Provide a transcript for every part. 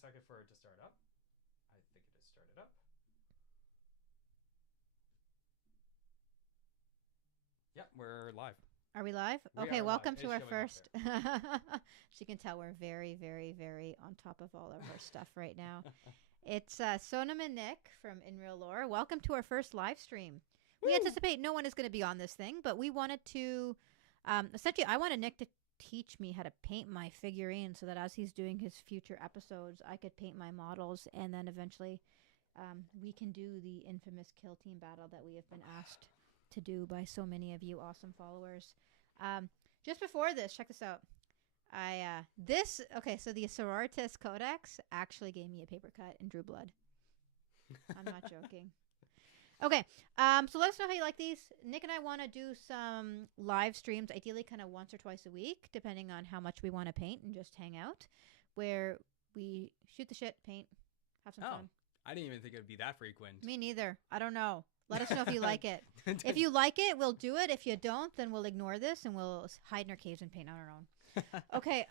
second for it to start up. I think it has started up. Yeah, we're live. Are we live? We Okay, are welcome live. to It's our showing up first. She can tell we're very, very, very on top of all of our stuff right now. It's Sonam and Nick from inreallore. Welcome to our first live stream. We anticipate no one is going to be on this thing, but we wanted to. Essentially, I wanted Nick to teach me how to paint my figurine so that as he's doing his future episodes, I could paint my models, and then eventually we can do the infamous kill team battle that we have been asked to do by so many of you awesome followers. Just before this, check this out. So the Sororitas Codex actually gave me a paper cut and drew blood. I'm not joking. Okay, so let us know how you like these. Nick and I want to do some live streams, ideally kind of once or twice a week, depending on how much we want to paint and just hang out, where we shoot the shit, paint, have some fun. I didn't even think it would be that frequent. Me neither. I don't know. Let us know if you like it. If you like it, we'll do it. If you don't, then we'll ignore this and we'll hide in our caves and paint on our own. Okay.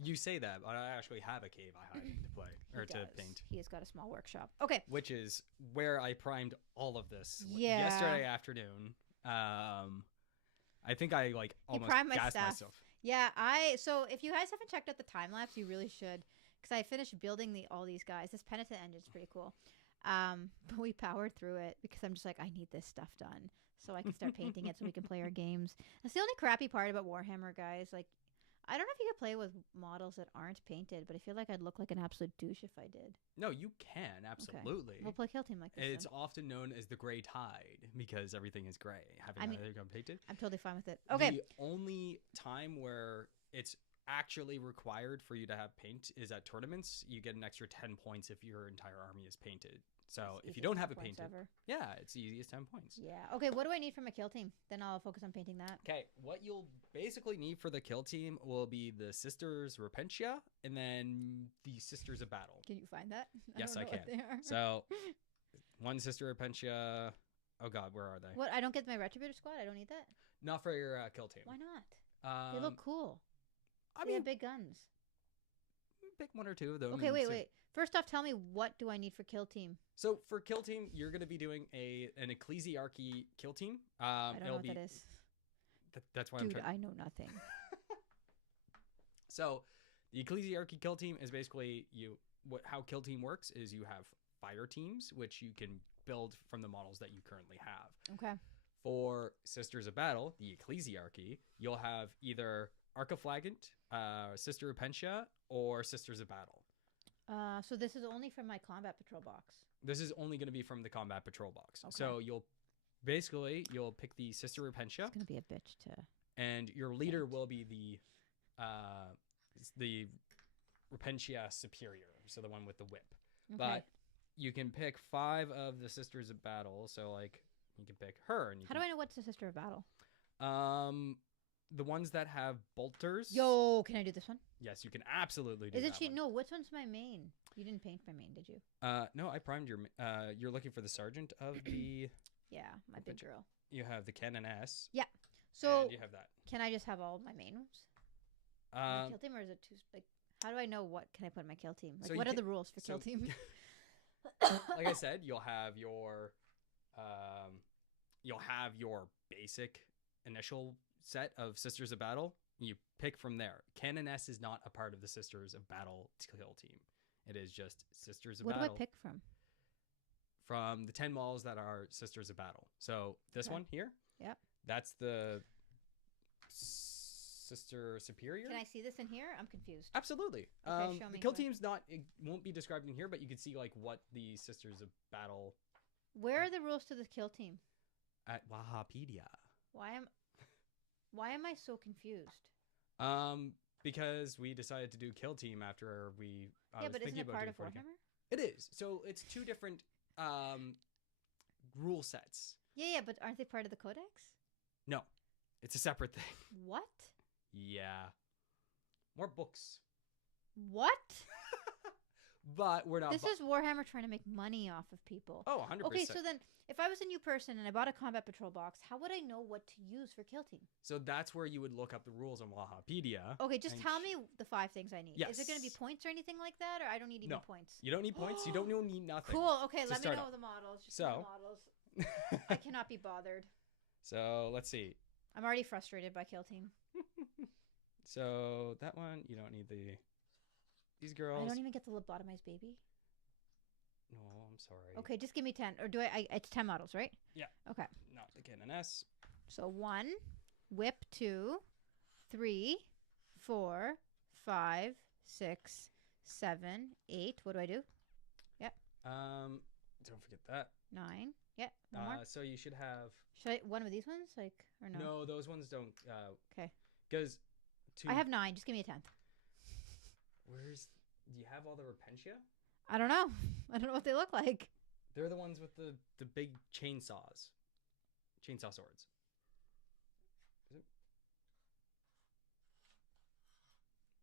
You say that, but I actually have a cave I hide in to play or to paint. He has got a small workshop. Okay. Which is where I primed all of this yesterday afternoon. I think I almost primed my gassed stuff. myself. Yeah, so if you guys haven't checked out the time lapse, you really should, because I finished building all these guys. This penitent engine is pretty cool. But we powered through it because I'm just like, I need this stuff done so I can start painting it so we can play our games. That's the only crappy part about Warhammer, guys. Like, I don't know if you could play with models that aren't painted, but I feel like I'd look like an absolute douche if I did. No, you can, absolutely. Okay. We'll play kill team like this. It's often known as the gray tide because everything is gray. Having painted. I'm totally fine with it. Okay. The only time where it's actually required for you to have paint is at tournaments. You get an extra 10 points if your entire army is painted. So if you don't have it painted, yeah, it's the easiest 10 points. Yeah. Okay, what do I need from a kill team? Then I'll focus on painting that. Okay, what you'll basically need for the kill team will be the Sisters Repentia and then the Sisters of Battle. Can you find that? Yes, I can. So one Sister Repentia. Oh God, where are they? What? I don't get my Retributor squad? I don't need that? Not for your kill team. Why not? They look cool. I mean, big guns. Pick one or two of them. Okay, wait. First off, tell me, what do I need for kill team? So for kill team, you're going to be doing an ecclesiarchy kill team. I don't know what that is. That's why Dude, I know nothing. So the ecclesiarchy kill team is basically how kill team works is you have fire teams, which you can build from the models that you currently have. Okay. For Sisters of Battle, the ecclesiarchy, you'll have either Archiflagant, Sister Repentia, or Sisters of Battle. So this is only from my combat patrol box. This is only going to be from the combat patrol box. Okay. So you'll pick the Sister Repentia. It's going to be a bitch to. And your leader will be the Repentia Superior, so the one with the whip. Okay. But you can pick 5 of the Sisters of Battle. So you can pick her. And How do I know what's the Sister of Battle? The ones that have bolters. Yo, can I do this one? Yes, you can absolutely do Isn't that she? one. No, which one's my main? You didn't paint my main, did you? No, I primed your. You're looking for the sergeant of the. Yeah, my big girl. You have the Canoness. Yeah. So and you have that. Can I just have all of my main ones? My kill team, or is it too how do I know what can I put in my kill team? Like, so what are the rules for kill team? Like I said, you'll have your basic initial set of Sisters of Battle. You pick from there. Canoness is not a part of the Sisters of Battle kill team. It is just Sisters of Battle. What do I pick from? From the 10 models that are Sisters of Battle. So this one here. Yeah. That's the Sister Superior. Can I see this in here? I'm confused. Absolutely. Okay, show me. The kill team's it won't be described in here, but you can see what the Sisters of Battle. Where are the rules to the kill team? At Wahapedia. Why am I so confused? Because we decided to do kill team after we. But isn't it part of Warhammer? It is. So it's 2 different rule sets. Yeah, but aren't they part of the Codex? No, it's a separate thing. What? Yeah, more books. What? But we're not. This is Warhammer trying to make money off of people. Oh, 100%. Okay, so then if I was a new person and I bought a combat patrol box, how would I know what to use for kill team? So that's where you would look up the rules on Wahapedia. Okay, just tell me the 5 things I need. Yes. Is it going to be points or anything like that, or I don't need any points? You don't need points. You don't need nothing. Cool. Okay, let me know the models. Just the models. I cannot be bothered. So let's see. I'm already frustrated by kill team. So that one, you don't need these girls. I don't even get the lobotomized baby. No, I'm sorry. Okay, just give me 10. Or do I it's 10 models, right? Yeah. Okay. Not the Cannon S. So 1, whip 2, 3, 4, 5, 6, 7, 8. What do I do? Yep. Don't forget that. 9. Yep. One more. So you should have. Should I one of these ones, like, or no? No, those ones don't. Okay. Because I have 9. Just give me a 10th. Do you have all the Repentia? I don't know. I don't know what they look like. They're the ones with the big chainsaw swords. Is it?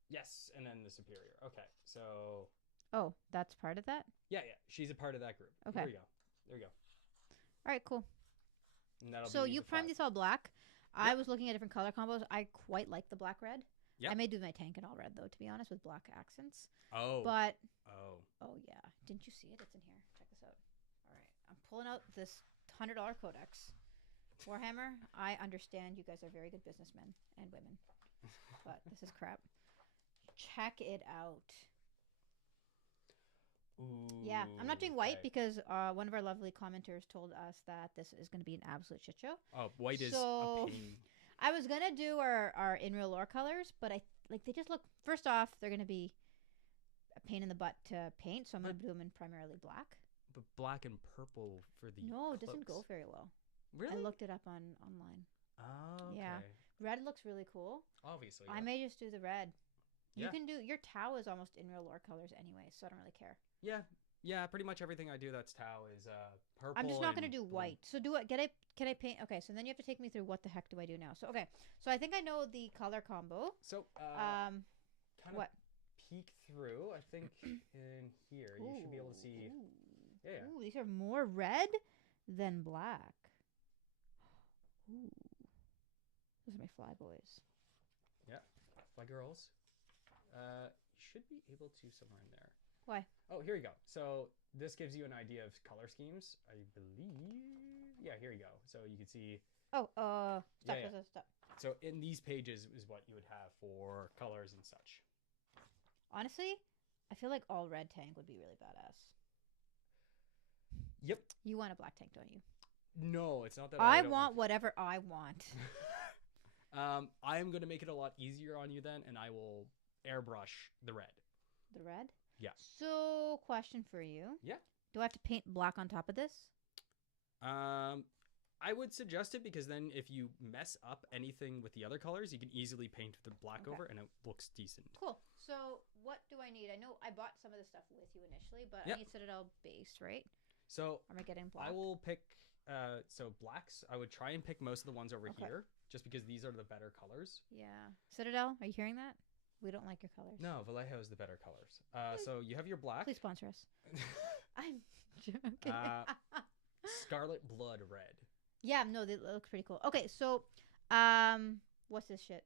Yes, and then the superior. Okay, so. Oh, that's part of that? Yeah. She's a part of that group. Okay. There you go. All right, cool. And that'll so be you primed these all black. Yep. I was looking at different color combos. I quite like the black-red. Yep. I may do my tank in all red, though, to be honest, with black accents. Oh. But. Oh, yeah. Didn't you see it? It's in here. Check this out. All right. I'm pulling out this $100 codex. Warhammer, I understand you guys are very good businessmen and women. But this is crap. Check it out. Ooh, yeah, I'm not doing white because one of our lovely commenters told us that this is going to be an absolute shit show. Oh, white is a pain. I was gonna do our inreallore colors, but they just look. First off, they're gonna be a pain in the butt to paint, so I'm gonna do them in primarily black. But black and purple for the it doesn't go very well. Really? I looked it up online. Oh, okay. Yeah, red looks really cool. Obviously, I may just do the red. Yeah. You can do your Tau is almost inreallore colors anyway, so I don't really care. Yeah. Pretty much everything I do that's Tau is purple. I'm just not gonna do white. So do it. Can I paint? Okay, so then you have to take me through what the heck do I do now. So okay, so I think I know the color combo. So kind of peek through. I think in here you should be able to see. Yeah. Ooh, these are more red than black. Ooh, those are my fly boys. Yeah, fly girls. You should be able to somewhere in there. Why? Oh, here you go. So this gives you an idea of color schemes, I believe. Yeah, here you go. So you can see. Oh, stop. So in these pages is what you would have for colors and such. Honestly, I feel like all red tank would be really badass. Yep. You want a black tank, don't you? No, it's not that. I want whatever I want. I am going to make it a lot easier on you then, and I will airbrush the red. The red? Yeah. So, question for you. Yeah. Do I have to paint black on top of this? I would suggest it because then if you mess up anything with the other colors, you can easily paint the black over and it looks decent. Cool. So, what do I need? I know I bought some of this stuff with you initially, but I need Citadel base, right? So, am I getting black? I will pick blacks. I would try and pick most of the ones over here just because these are the better colors. Yeah. Citadel, are you hearing that? We don't like your colors. No, Vallejo is the better colors. So you have your black. Please sponsor us. I'm joking. Scarlet Blood Red. Yeah, no, they look pretty cool. Okay, so what's this shit?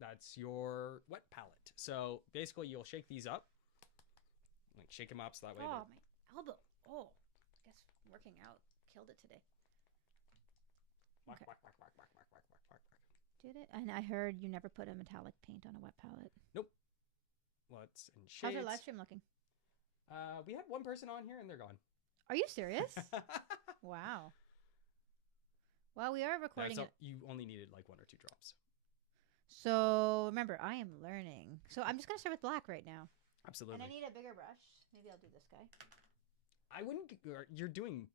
That's your wet palette. So basically you'll shake these up. Like shake them up so that way. Oh, my elbow. Oh, I guess working out killed it today. Whack, Okay. whack, whack, whack, whack, whack, whack, whack, whack. Did it? And I heard you never put a metallic paint on a wet palette. Nope. What's in shades? How's our live stream looking? We had one person on here and they're gone. Are you serious? Wow. Well, we are recording it. You only needed like 1 or 2 drops. So remember, I am learning. So I'm just gonna start with black right now. Absolutely. And I need a bigger brush. Maybe I'll do this guy. I wouldn't. You're doing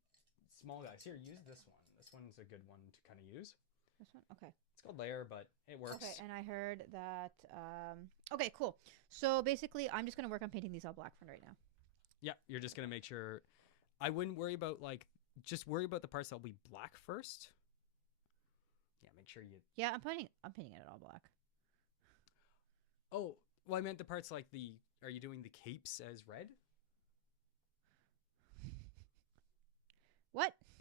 small guys. Here, use this one. This one's a good one to kind of use. This one? Okay. It's called layer, but it works. Okay, and I heard that... okay, cool. So basically, I'm just going to work on painting these all black for right now. Yeah, you're just going to make sure... I wouldn't worry about, like... Just worry about the parts that'll be black first. Yeah, make sure you... Yeah, I'm painting it all black. Oh, well, I meant the parts like the... Are you doing the capes as red?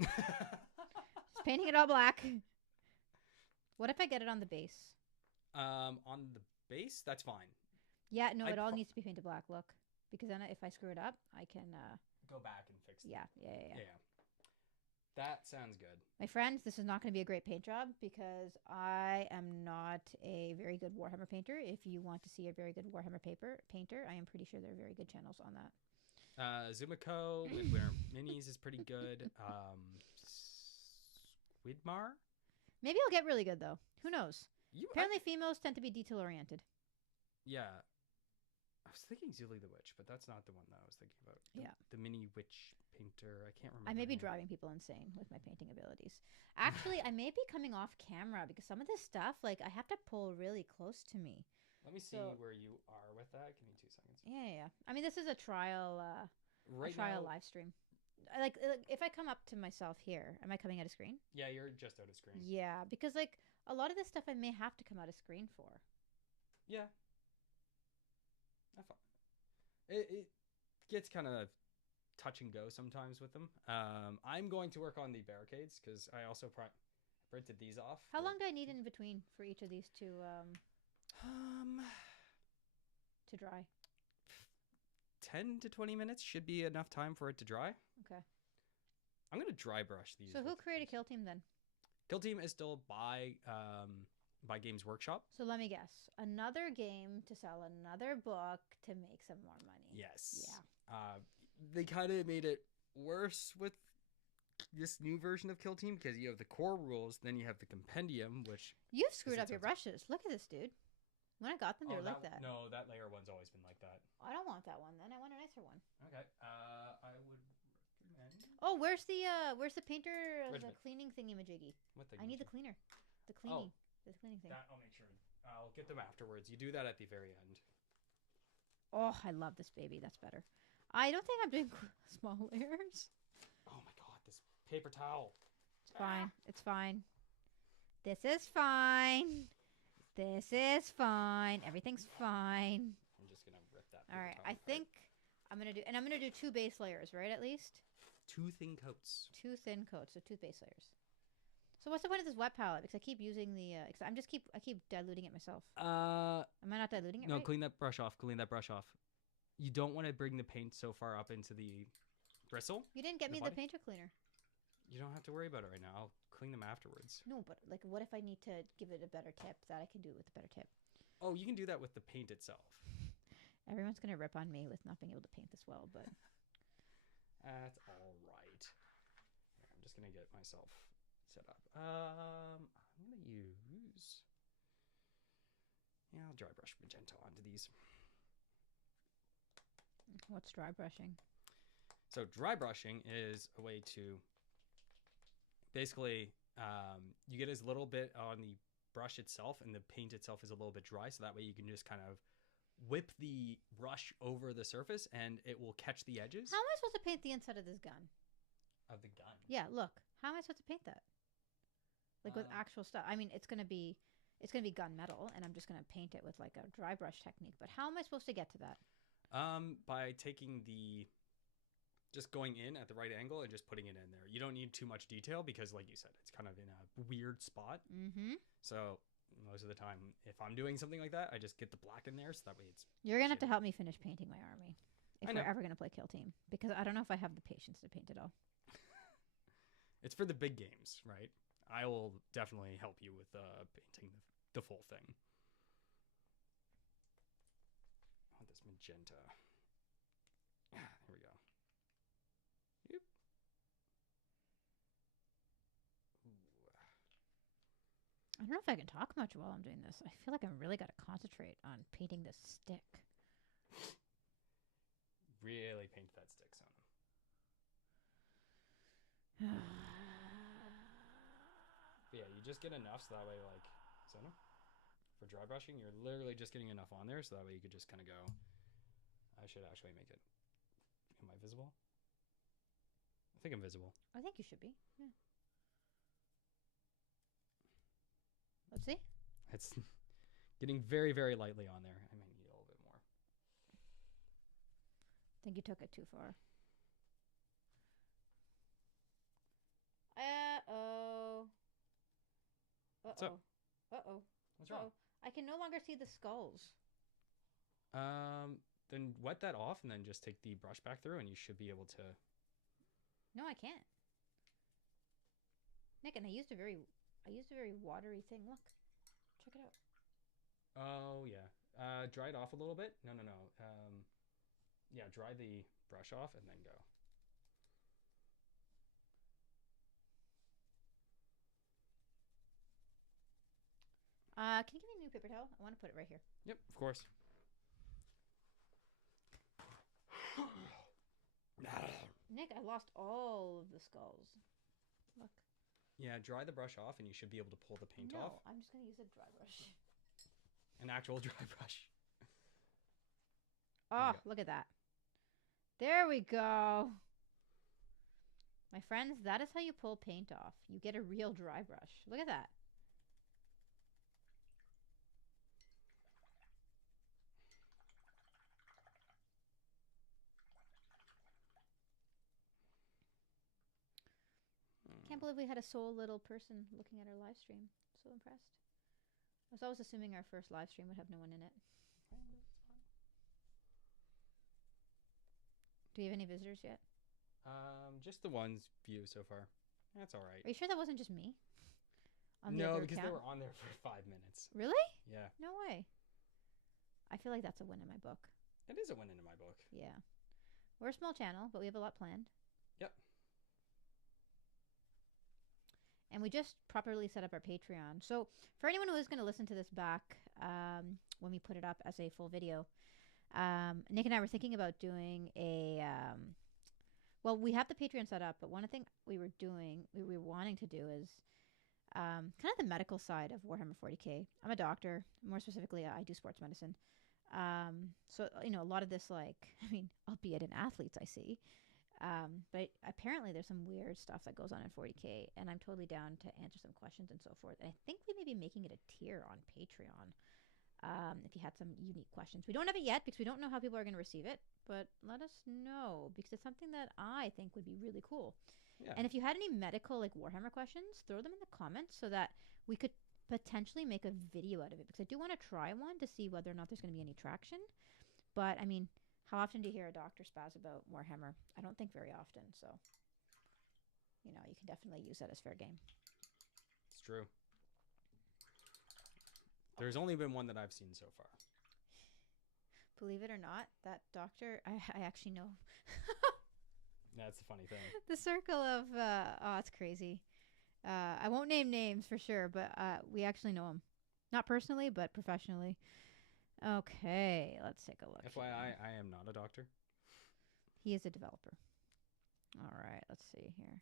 Just painting it all black. What if I get it on the base? On the base, that's fine. Yeah, no, it all needs to be painted black. Look, because then if I screw it up, I can go back and fix it. Yeah. That sounds good. My friends, this is not going to be a great paint job because I am not a very good Warhammer painter. If you want to see a very good Warhammer painter, I am pretty sure there are very good channels on that. Zumico with Winter Minis is pretty good. Squidmar? Maybe I'll get really good, though. Who knows? Apparently, females tend to be detail-oriented. Yeah. I was thinking Zuli the Witch, but that's not the one that I was thinking about. The mini witch painter. I can't remember. I may be driving people insane with my painting abilities. Actually, I may be coming off camera because some of this stuff, like, I have to pull really close to me. Let me see where you are with that. Give me 2 seconds. Yeah. I mean, this is a trial live stream. Like, if I come up to myself here, am I coming out of screen? Yeah, you're just out of screen. Yeah, because, like, a lot of this stuff I may have to come out of screen for. Yeah. That's fine. It gets kind of touch and go sometimes with them. I'm going to work on the barricades because I also printed these off. How long do I need in between for each of these to dry? 10 to 20 minutes should be enough time for it to dry. Okay. I'm going to dry brush these. So who created Kill Team then? Kill Team is still by Games Workshop. So let me guess. Another game to sell another book to make some more money. Yes. Yeah. They kind of made it worse with this new version of Kill Team because you have the core rules, then you have the compendium, which... You've screwed up your brushes. Look at this, dude. When I got them, they were like that. No, that layer one's always been like that. I don't want that one then. I want a nicer one. Okay. I would recommend... Oh, where's the painter, the cleaning thingy-majiggy? What thing? I need the cleaner. The cleaning. The cleaning thing. That I'll make sure. I'll get them afterwards. You do that at the very end. Oh, I love this baby. That's better. I don't think I'm doing small layers. Oh my god, this paper towel. It's fine. It's fine. This is fine. This is fine. Everything's fine. I'm just gonna rip that. All right. I think I'm gonna do 2 base layers, right? At least 2 thin coats. 2 thin coats, so 2 base layers. So what's the point of this wet palette? Because I keep using the. I keep diluting it myself. Am I not diluting it? No, right? Clean that brush off. Clean that brush off. You don't want to bring the paint so far up into the bristle. You didn't get me the painter cleaner. You don't have to worry about it right now. I'll clean them afterwards. No, but like, what if I need to give it a better tip? That I can do it with a better tip. Oh, you can do that with the paint itself. Everyone's gonna rip on me with not being able to paint this well, but that's all right. I'm just gonna get myself set up. I'm gonna use. Yeah, I'll dry brush magenta onto these. What's dry brushing? So dry brushing is a way to basically you get as little bit on the brush itself and the paint itself is a little bit dry, so that way you can just kind of whip the brush over the surface and it will catch the edges. How am I supposed to paint the inside of this gun? Of the gun? Yeah, look. How am I supposed to paint that? Like with actual stuff. I mean, it's gonna be gunmetal, and I'm just gonna paint it with like a dry brush technique. But how am I supposed to get to that? By taking just going in at the right angle and just putting it in there. You don't need too much detail because, like you said, it's kind of in a weird spot. Mm-hmm. So most of the time, if I'm doing something like that, I just get the black in there, so that way it's... You're gonna have to help me finish painting my army if we're ever gonna play Kill Team, because I don't know if I have the patience to paint it all. It's for the big games, right? I will definitely help you with painting the full thing. I want this magenta. There we go. Yep. I don't know if I can talk much while I'm doing this. I feel like I'm really got to concentrate on painting this stick. Really paint that stick, son. Yeah, you just get enough so that way, like, so for dry brushing, you're literally just getting enough on there so that way you could just kind of go. I should actually make it. Am I visible? I think I'm visible. I think you should be. Yeah. Let's see. It's getting very, very lightly on there. I might need a little bit more. I think you took it too far. Uh-oh. What's up? Uh-oh. What's wrong? I can no longer see the skulls. Then wet that off and then just take the brush back through and you should be able to. No, I can't. Nick, and I used a very watery thing. Look. Check it out. Oh, yeah. Dry it off a little bit. No. Yeah, dry the brush off and then go. Can you give me a new paper towel? I want to put it right here. Yep, of course. Nick, I lost all of the skulls. Look. Yeah, dry the brush off and you should be able to pull the paint off. No, I'm just going to use a dry brush. An actual dry brush. Oh, look at that. There we go. My friends, that is how you pull paint off. You get a real dry brush. Look at that. Can't believe we had a sole little person looking at our live stream. So impressed. I was always assuming our first live stream would have no one in it. Do we have any visitors yet? Just the one's view so far. That's all right. Are you sure that wasn't just me? No, because they were on there for 5 minutes. Really? Yeah. No way. I feel like that's a win in my book. It is a win in my book. Yeah. We're a small channel, but we have a lot planned. Yep. And we just properly set up our Patreon. So for anyone who is going to listen to this back when we put it up as a full video, Nick and I were thinking about doing a... well, we have the Patreon set up, but one thing we were wanting to do is kind of the medical side of Warhammer 40K. I'm a doctor. More specifically, I do sports medicine. So, you know, a lot of this, like, I mean, albeit in athletes, I see. But apparently there's some weird stuff that goes on in 40K, and I'm totally down to answer some questions and so forth. And I think we may be making it a tier on Patreon if you had some unique questions. We don't have it yet because we don't know how people are going to receive it, but let us know because it's something that I think would be really cool. Yeah. And if you had any medical, like, Warhammer questions, throw them in the comments so that we could potentially make a video out of it, because I do want to try one to see whether or not there's going to be any traction. But, I mean... how often do you hear a doctor spaz about Warhammer? I don't think very often, so, you know, you can definitely use that as fair game. It's true. There's only been one that I've seen so far. Believe it or not, that doctor, I actually know. That's the funny thing. The circle of, oh, it's crazy. I won't name names for sure, but we actually know him. Not personally, but professionally. Okay, let's take a look. FYI, I am not a doctor. He is a developer. All right, let's see here.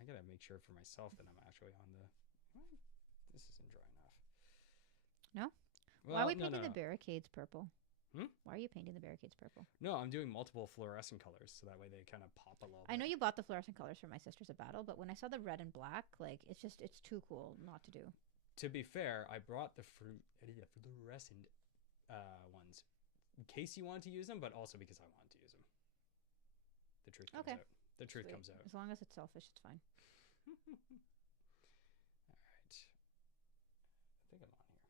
I gotta make sure for myself that I'm actually on the... This isn't dry enough. No? Well, why are we painting the barricades purple? Why are you painting the barricades purple? No, I'm doing multiple fluorescent colors, so that way they kind of pop a little bit. I know you bought the fluorescent colors for my Sisters of Battle, but when I saw the red and black, like, it's too cool not to do. To be fair, I brought the fluorescent ones in case you want to use them, but also because I wanted to use them. The truth comes out. The truth comes out. As long as it's selfish, it's fine. All right. I think I'm on here.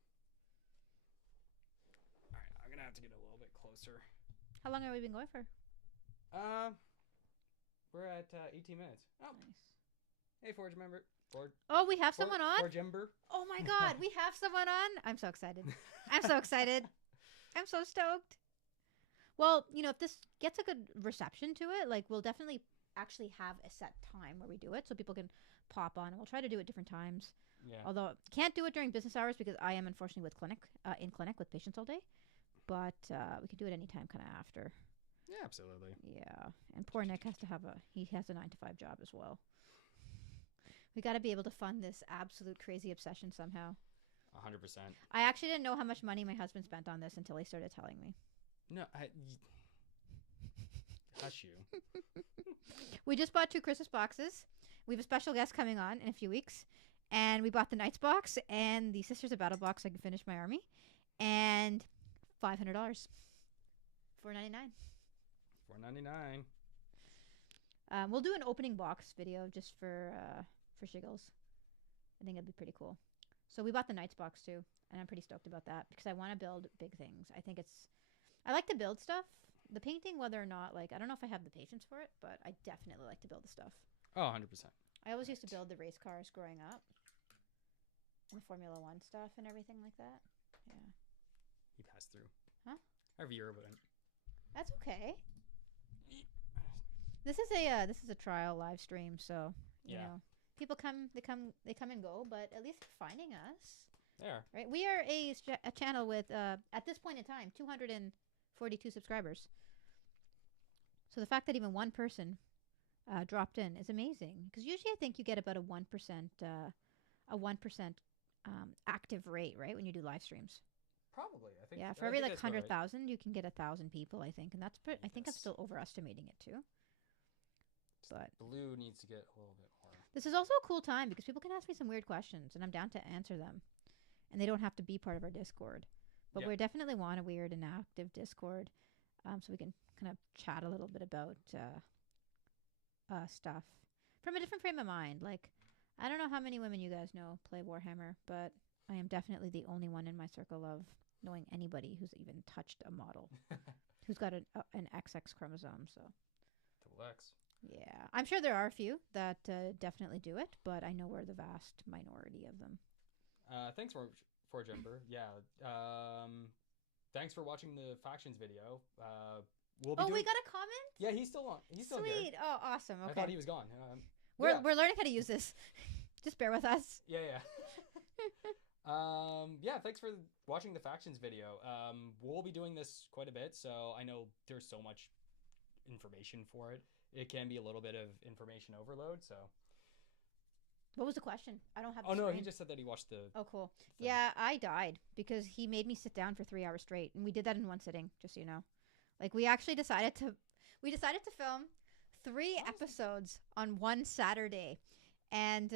All right, I'm gonna have to get a little bit closer. How long have we been going for? We're at 18 minutes. Oh, nice. Hey, Forge member. Oh, we have someone on? Forge Ember. Oh my God, we have someone on? I'm so excited. I'm so excited. I'm so stoked. Well, you know, if this gets a good reception to it, like, we'll definitely actually have a set time where we do it so people can pop on, and we'll try to do it different times. Yeah. Although can't do it during business hours because I am unfortunately in clinic with patients all day. But we can do it anytime kind of after. Yeah, absolutely. Yeah. And poor Nick has a 9-to-5 job as well. We got to be able to fund this absolute crazy obsession somehow. 100%. I actually didn't know how much money my husband spent on this until he started telling me. No, hush you. We just bought 2 Christmas boxes. We have a special guest coming on in a few weeks. And we bought the Knights box and the Sisters of Battle box so I can finish my army. And $500. $4.99. $4.99. We'll do an opening box video just for shiggles. I think it'd be pretty cool. So we bought the Knights box too, and I'm pretty stoked about that because I want to build big things. I like to build stuff. The painting, whether or not, like, I don't know if I have the patience for it, but I definitely like to build the stuff. Oh, 100%. I always used to build the race cars growing up. And the Formula 1 stuff and everything like that. Yeah. He passed through. Huh? Our viewer wouldn't. That's okay. This is a trial live stream, so you know, people come and go, but at least they're finding us. There. Right? We are a channel with at this point in time 242 subscribers. So the fact that even one person dropped in is amazing, because usually I think you get about a 1% active rate, right, when you do live streams. Probably, I think. Yeah, for every like 100,000, you can get 1,000 people, I think, and that's I think I'm still overestimating it too. But blue needs to get a little bit more. This is also a cool time because people can ask me some weird questions, and I'm down to answer them, and they don't have to be part of our Discord. But we definitely want a weird and active Discord, so we can kind of chat a little bit about stuff from a different frame of mind. Like, I don't know how many women you guys know play Warhammer, but I am definitely the only one in my circle of knowing anybody who's even touched a model, who's got an XX chromosome. So, Double X. Yeah, I'm sure there are a few that definitely do it, but I know we're the vast minority of them. Thanks for Jumper. Yeah. Thanks for watching the factions video. We got a comment? Yeah, he's still on. He's still Sweet. here. Oh, awesome. Okay. I thought he was gone. We're learning how to use this. Just bear with us. Yeah. Thanks for watching the factions video. We'll be doing this quite a bit, so I know there's so much information for it. It can be a little bit of information overload, so. What was the question? I don't have the Oh, no, screen. he just said that he watched the... Oh, cool. Yeah, I died because he made me sit down for 3 hours straight, and we did that in one sitting, just so you know. Like, we actually decided to film 3 episodes on one Saturday, and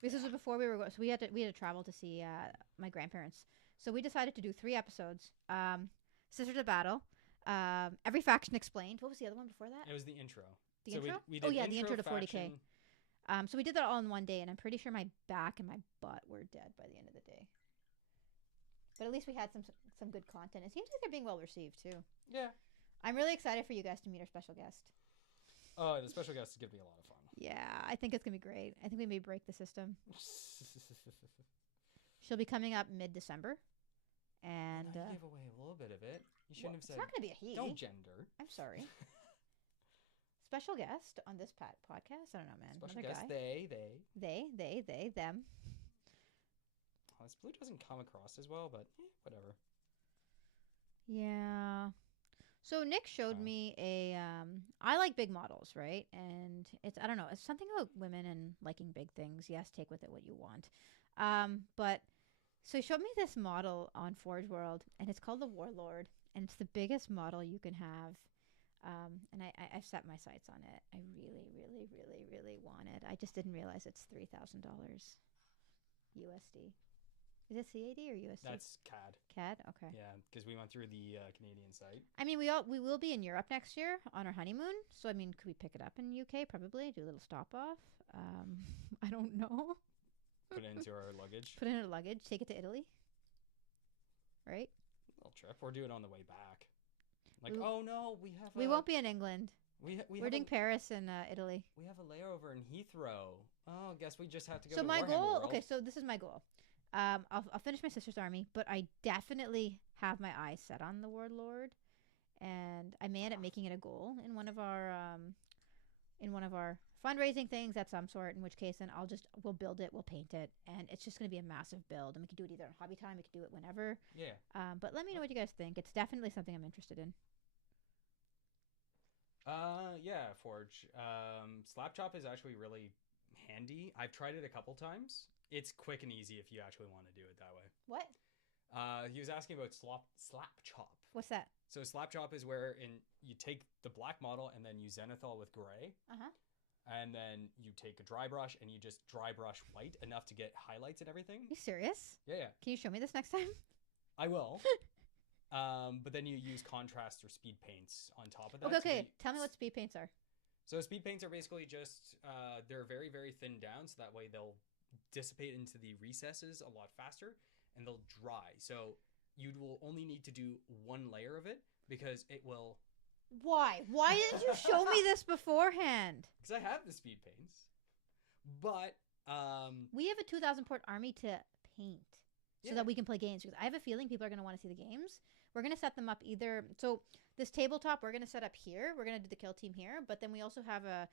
this was before we were going, so we had to travel to see my grandparents. So we decided to do 3 episodes. Sisters of Battle, Every Faction Explained. What was the other one before that? It was the intro. The intro? We did the intro to 40K. So we did that all in one day, and I'm pretty sure my back and my butt were dead by the end of the day. But at least we had some good content. It seems like they're being well received too. Yeah. I'm really excited for you guys to meet our special guest. Oh, the special guest is going to be a lot of fun. Yeah, I think it's going to be great. I think we may break the system. She'll be coming up mid-December. And you gave away a little bit of it. You shouldn't have said... It's not going to be a he. Don't gender. I'm sorry. Special guest on this podcast? I don't know, man. Special Another guest, guy. They, them. Oh, this blue doesn't come across as well, but whatever. Yeah. So Nick showed me I like big models, right? And I don't know, it's something about women and liking big things. Yes, take with it what you want. But so he showed me this model on Forge World, and it's called the Warlord, and it's the biggest model you can have. And I've set my sights on it. I really, really, really, really want it. I just didn't realize it's $3,000 USD. Is it CAD or USD? That's CAD. CAD? Okay. Yeah, because we went through the Canadian site. I mean, we will be in Europe next year on our honeymoon. So, I mean, could we pick it up in UK? Probably. Do a little stop off. I don't know. Put it into our luggage. Put it in our luggage. Take it to Italy. Right? Little trip. Or do it on the way back. Like, oh no, we won't be in England. We're doing Paris and Italy. We have a layover in Heathrow. Oh, guess we just have to go. So to my Warhammer goal. World. Okay, so this is my goal. I'll finish my sister's army, but I definitely have my eyes set on the Warlord, and I may end up making it a goal in one of our fundraising things at some sort. In which case, then we'll build it, we'll paint it, and it's just going to be a massive build. And we can do it either on hobby time, we can do it whenever. Yeah. But let me know what you guys think. It's definitely something I'm interested in. Yeah, Forge. Slap chop is actually really handy. I've tried it a couple times. It's quick and easy if you actually want to do it that way. What? He was asking about slap chop. What's that? So slap chop is where you take the black model and then you zenithal with gray. Uh-huh. And then you take a dry brush and you just dry brush white enough to get highlights and everything. You serious? Yeah. Can you show me this next time? I will. But then you use contrast or speed paints on top of that. Okay. Tell me what speed paints are. So speed paints are basically just, they're very, very thin down. So that way they'll dissipate into the recesses a lot faster and they'll dry. So you will only need to do one layer of it because it will. Why? Why didn't you show me this beforehand? Because I have the speed paints. But we have a 2,000 port army to paint so that we can play games. Because I have a feeling people are going to want to see the games. We're going to set them up either. So this tabletop, we're going to set up here. We're going to do the kill team here. But then we also have a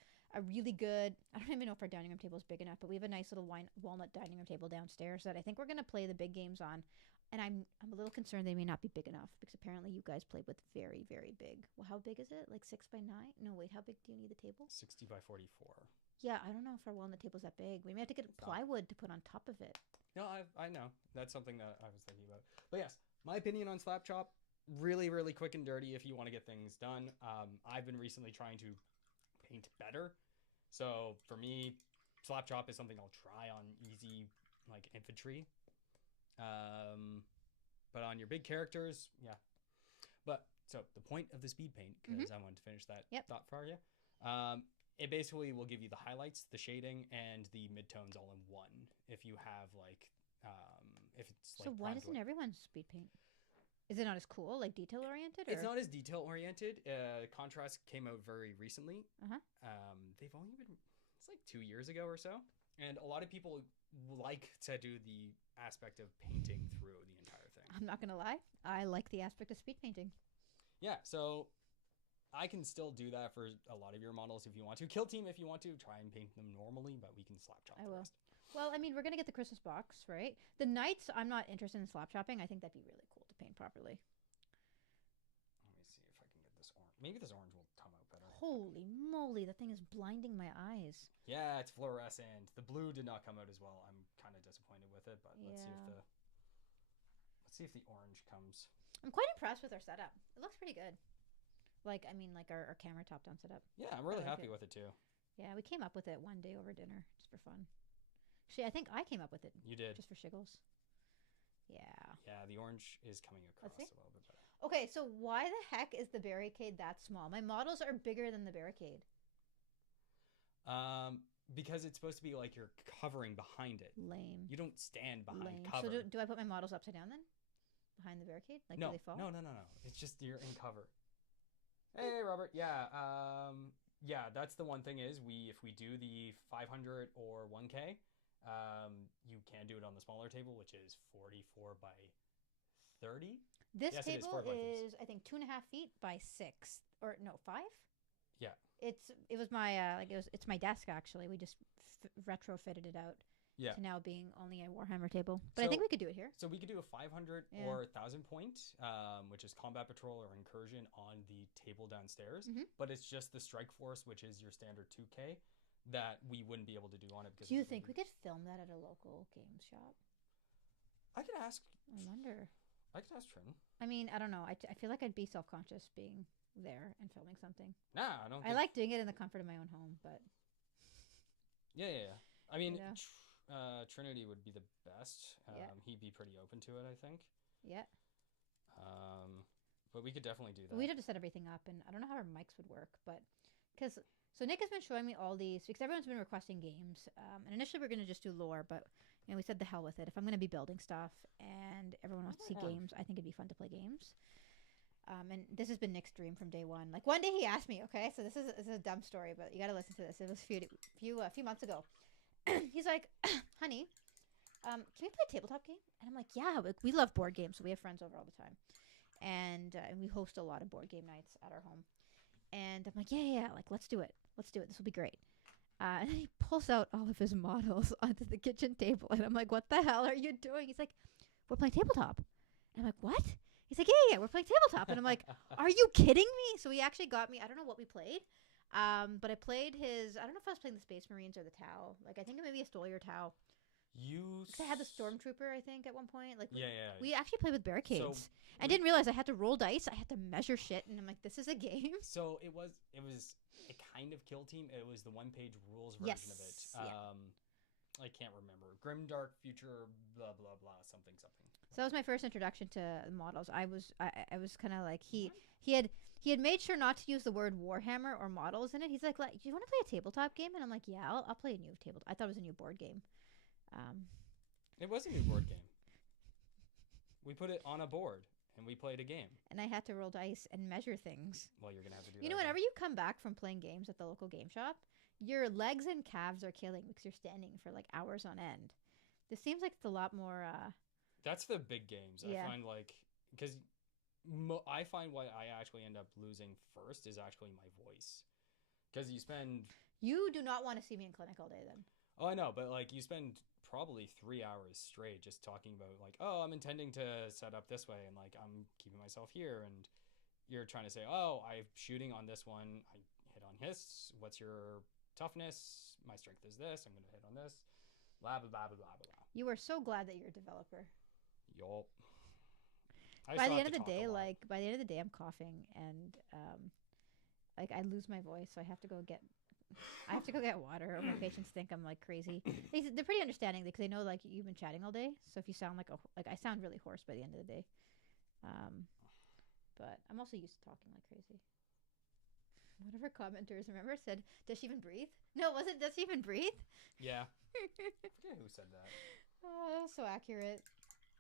really good, I don't even know if our dining room table is big enough, but we have a nice little walnut dining room table downstairs that I think we're going to play the big games on. And I'm a little concerned they may not be big enough because apparently you guys played with very, very big. Well, how big is it? Like 6 by 9? No, wait, how big do you need the table? 60 by 44. Yeah, I don't know if our walnut table's that big. We may have to get plywood to put on top of it. No, I know. That's something that I was thinking about. But yes, my opinion on Slap Chop, really, really quick and dirty if you want to get things done. I've been recently trying to paint better. So for me, Slap Chop is something I'll try on easy, like infantry. But on your big characters, yeah. But so the point of the speed paint, because I wanted to finish that thought for you. It basically will give you the highlights, the shading, and the midtones all in one. If you have like, if it's like. So why doesn't everyone speed paint? Is it not as cool, like detail oriented? It's not as detail oriented. Contrast came out very recently. They've only been, it's like 2 years ago or so, and a lot of people like to do the aspect of painting through the entire thing. I'm not gonna lie, I like the aspect of speed painting. Yeah, so I can still do that for a lot of your models if you want to. Kill team if you want to. Try and paint them normally, but we can slap chop the rest. Well, I mean, we're going to get the Christmas box, right? The knights, I'm not interested in slap chopping. I think that'd be really cool to paint properly. Let me see if I can get this orange. Maybe this orange will come out better. Holy moly, that thing is blinding my eyes. Yeah, it's fluorescent. The blue did not come out as well. I'm kind of disappointed with it, but let's see if the orange comes. I'm quite impressed with our setup. It looks pretty good. Like, I mean, like our camera top-down setup. Yeah, I'm really happy with it too. Yeah, we came up with it one day over dinner just for fun. Actually, I think I came up with it. You did. Just for shiggles. Yeah. Yeah, the orange is coming across a little bit better. Okay, so why the heck is the barricade that small? My models are bigger than the barricade. Because it's supposed to be like you're covering behind it. Lame. You don't stand behind cover. So do I put my models upside down then? Behind the barricade? Like, no, do they fall? No. It's just you're in cover. Hey, Robert. Yeah. Yeah, that's the one thing is if we do the 500 or 1K, you can do it on the smaller table, which is 44 by 30. This table is I think 2.5 feet by 6 or no 5. Yeah. It was my it's my desk actually. We just retrofitted it out. Yeah. To now being only a Warhammer table, but I think we could do it here. So we could do a 500 or 1,000 point, which is combat patrol or incursion on the table downstairs. But it's just the strike force, which is your standard 2K, that we wouldn't be able to do on it. Because do you think we could film that at a local game shop? I could ask. I wonder. I could ask Trin. I mean, I don't know. I feel like I'd be self-conscious being there and filming something. Nah, I don't. I like doing it in the comfort of my own home, but. Yeah. I mean. Trinity would be the best. He'd be pretty open to it, I think. Yeah. But we could definitely do that. We'd have to set everything up, and I don't know how our mics would work, but so Nick has been showing me all these because everyone's been requesting games. And initially we we're gonna just do lore, but we said the hell with it. If I'm gonna be building stuff and everyone wants to see games, I think it'd be fun to play games. And this has been Nick's dream from day one. Like one day he asked me, okay, so this is a dumb story, but you got to listen to this. It was a few months ago. He's like, honey, can we play a tabletop game? And I'm like, yeah, we love board games, so we have friends over all the time. And we host a lot of board game nights at our home. And I'm like, yeah, like, let's do it. This will be great. And then he pulls out all of his models onto the kitchen table. And I'm like, what the hell are you doing? He's like, we're playing tabletop. And I'm like, what? He's like, yeah, we're playing tabletop. And I'm like, are you kidding me? So he actually got me, I don't know what we played. But I played I don't know if I was playing the Space Marines or the Tau. Like, I think maybe I stole your Tau. I had the Stormtrooper, I think, at one point. Like, yeah. We actually played with barricades. So I didn't realize I had to roll dice. I had to measure shit. And I'm like, this is a game. So it was a kind of kill team. It was the one-page rules version of it. I can't remember. Grimdark Future blah blah blah something. So that was my first introduction to models. I was kind of like he had made sure not to use the word Warhammer or models in it. He's like, do you want to play a tabletop game? And I'm like, yeah, I'll play a new tabletop. I thought it was a new board game. It was a new board game. We put it on a board and we played a game. And I had to roll dice and measure things. Well, you're gonna have to do that. You know, whenever you come back from playing games at the local game shop, your legs and calves are killing because you're standing for like hours on end. This seems like it's a lot more. That's the big games. Yeah. I find like because I find what I actually end up losing first is actually my voice, because you spend. You do not want to see me in clinic all day then. Oh, I know, but like you spend probably 3 hours straight just talking about like, oh, I'm intending to set up this way, and like I'm keeping myself here, and you're trying to say, oh, I'm shooting on this one, I hit on his. What's your toughness? My strength is this. I'm gonna hit on this. Blah blah blah blah blah blah. You are so glad that you're a developer. Yup. By the end of the day, I'm coughing and like I lose my voice, so I have to go get water, or my patients think I'm like crazy. They're pretty understanding because they know like you've been chatting all day, so if you sound like I sound really hoarse by the end of the day. But I'm also used to talking like crazy. One of our commenters, remember, said, "Does she even breathe?" No, was it? Does she even breathe? Yeah. I forget who said that. Oh, that was so accurate.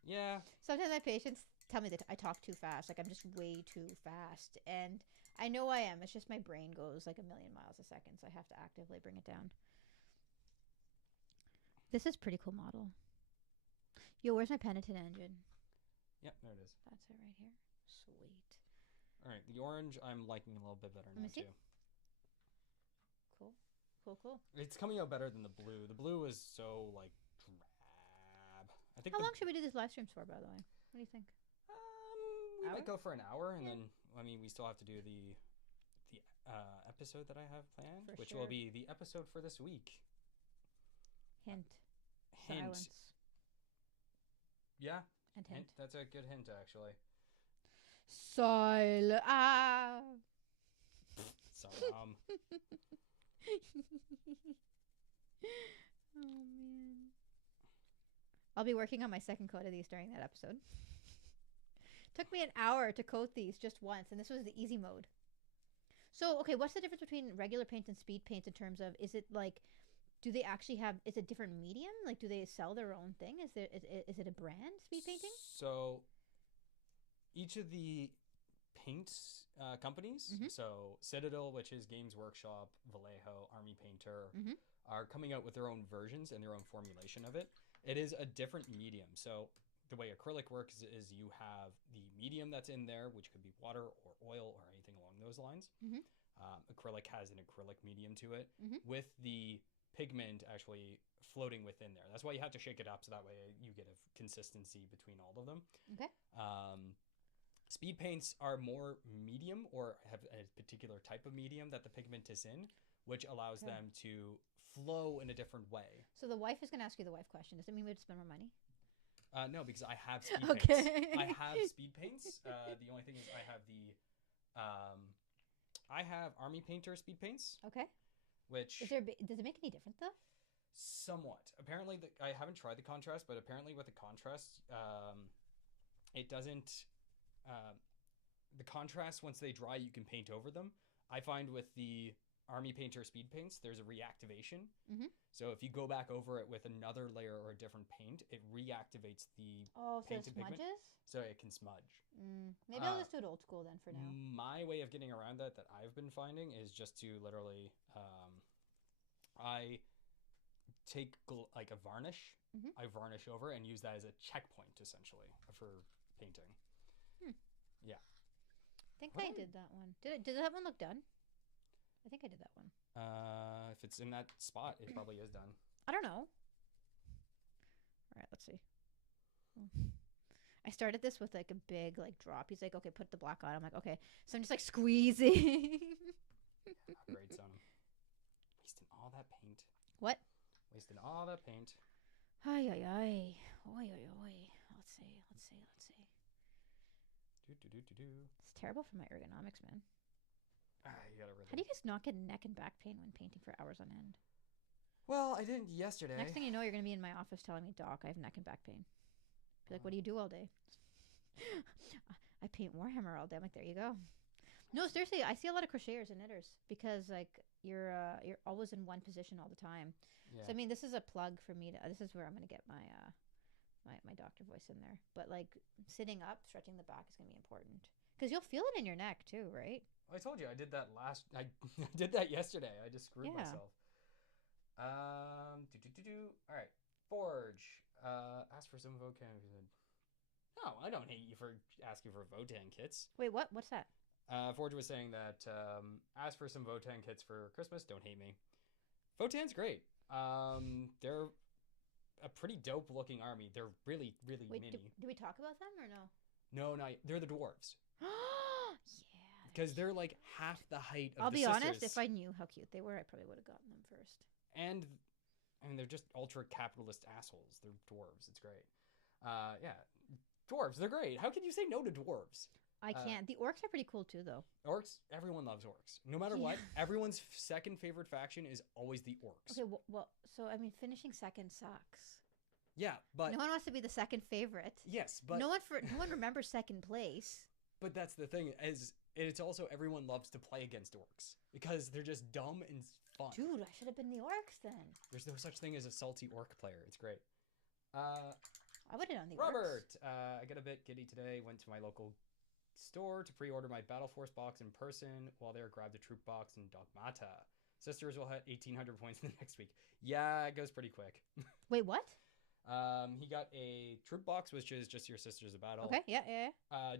Yeah. Sometimes my patients tell me that I talk too fast. Like I'm just way too fast. And I know I am. It's just my brain goes like 1,000,000 miles a second. So I have to actively bring it down. This is a pretty cool model. Yo, where's my penitent engine? Yep, there it is. That's it right here. Sweet. All right, the orange I'm liking a little bit better now too. Cool. Cool, cool. It's coming out better than the blue. The blue is so like drab. I think. How long should we do these live streams for, by the way? What do you think? We might go for an hour, and then I mean we still have to do the episode that I have planned, which will be the episode for this week. Hint. Silence. Yeah. And hint. That's a good hint, actually. Sorry, Salam. Oh man. I'll be working on my second coat of these during that episode. Took me an hour to coat these just once, and this was the easy mode. So, okay, what's the difference between regular paint and speed paint in terms of, is it like, do they actually have, is it different medium? Like, do they sell their own thing? Is it a brand, speed painting? So, each of the paint companies, so Citadel, which is Games Workshop, Vallejo, Army Painter, are coming out with their own versions and their own formulation of it. It is a different medium. So the way acrylic works is you have the medium that's in there, which could be water or oil or anything along those lines. Acrylic has an acrylic medium to it with the pigment actually floating within there. That's why you have to shake it up so that way you get a consistency between all of them. Okay. Speed paints are more medium, or have a particular type of medium that the pigment is in, which allows them to flow in a different way. So the wife is going to ask you the wife question. Does it mean we have to spend more money? No, because I have speed paints. I have speed paints. The only thing is I have I have Army Painter speed paints. Okay. Which does it make any difference though? Somewhat. Apparently, I haven't tried the contrast, but apparently with the contrast, it doesn't. The contrast, once they dry, you can paint over them. I find with the Army Painter speed paints, there's a reactivation. So if you go back over it with another layer or a different paint, it reactivates the painted pigment. So it can smudge. Maybe I'll just do it old school then for now. My way of getting around that I've been finding is just to literally, I take like a varnish, I varnish over and use that as a checkpoint essentially for painting. Yeah. I think I did that one. Did that one look done? I think I did that one. If it's in that spot, it probably is done. I don't know. All right, let's see. I started this with like a big like drop. He's like, okay, put the black on. I'm like, okay. So I'm just like squeezing. Great son. Wasting all that paint. What? Wasting all that paint. Ay, ay, ay. Oy, oy, oy. Let's see. It's terrible for my ergonomics, man. You gotta really... How do you guys not get neck and back pain when painting for hours on end? Well, I didn't yesterday. Next thing you know, you're going to be in my office telling me, Doc, I have neck and back pain. Be like, what do you do all day? I paint Warhammer all day. I'm like, there you go. No, seriously, I see a lot of crocheters and knitters because like you're always in one position all the time. Yeah. So I mean, this is a plug for me. This is where I'm going to get my my doctor voice in there. But like sitting up, stretching the back is going to be important because you'll feel it in your neck too, right? I told you I did that I did that yesterday. I just screwed myself. All right. Forge. Ask for some Votan. No, I don't hate you for asking for Votan kits. Wait, what? What's that? Forge was saying that ask for some Votan kits for Christmas. Don't hate me. Votan's great. They're a pretty dope looking army. They're really, really mini. Do we talk about them or no? No, not they're the dwarves. Yeah. Because they're like half the height of I'll the be sisters. honest, if I knew how cute they were, I probably would have gotten them first. And I mean, they're just ultra capitalist assholes. They're dwarves. It's great. Yeah. Dwarves, they're great. How can you say no to dwarves? I can't. The orcs are pretty cool too, though. Orcs, everyone loves orcs. No matter what, everyone's second favorite faction is always the orcs. Okay, well, so I mean, finishing second sucks. Yeah, but no one wants to be the second favorite. Yes, but no one remembers second place. But that's the thing is, it's also everyone loves to play against orcs because they're just dumb and fun. Dude, I should have been the orcs then. There's no such thing as a salty orc player. It's great. I would have done the Robert, orcs. I got a bit giddy today. Went to my local store to pre-order my Battle Force box in person. While there, grabbed a troop box and Dogmata. Sisters will hit 1,800 points in the next week. Yeah, it goes pretty quick. Wait, what? He got a troop box, which is just your Sisters of Battle. Okay, yeah.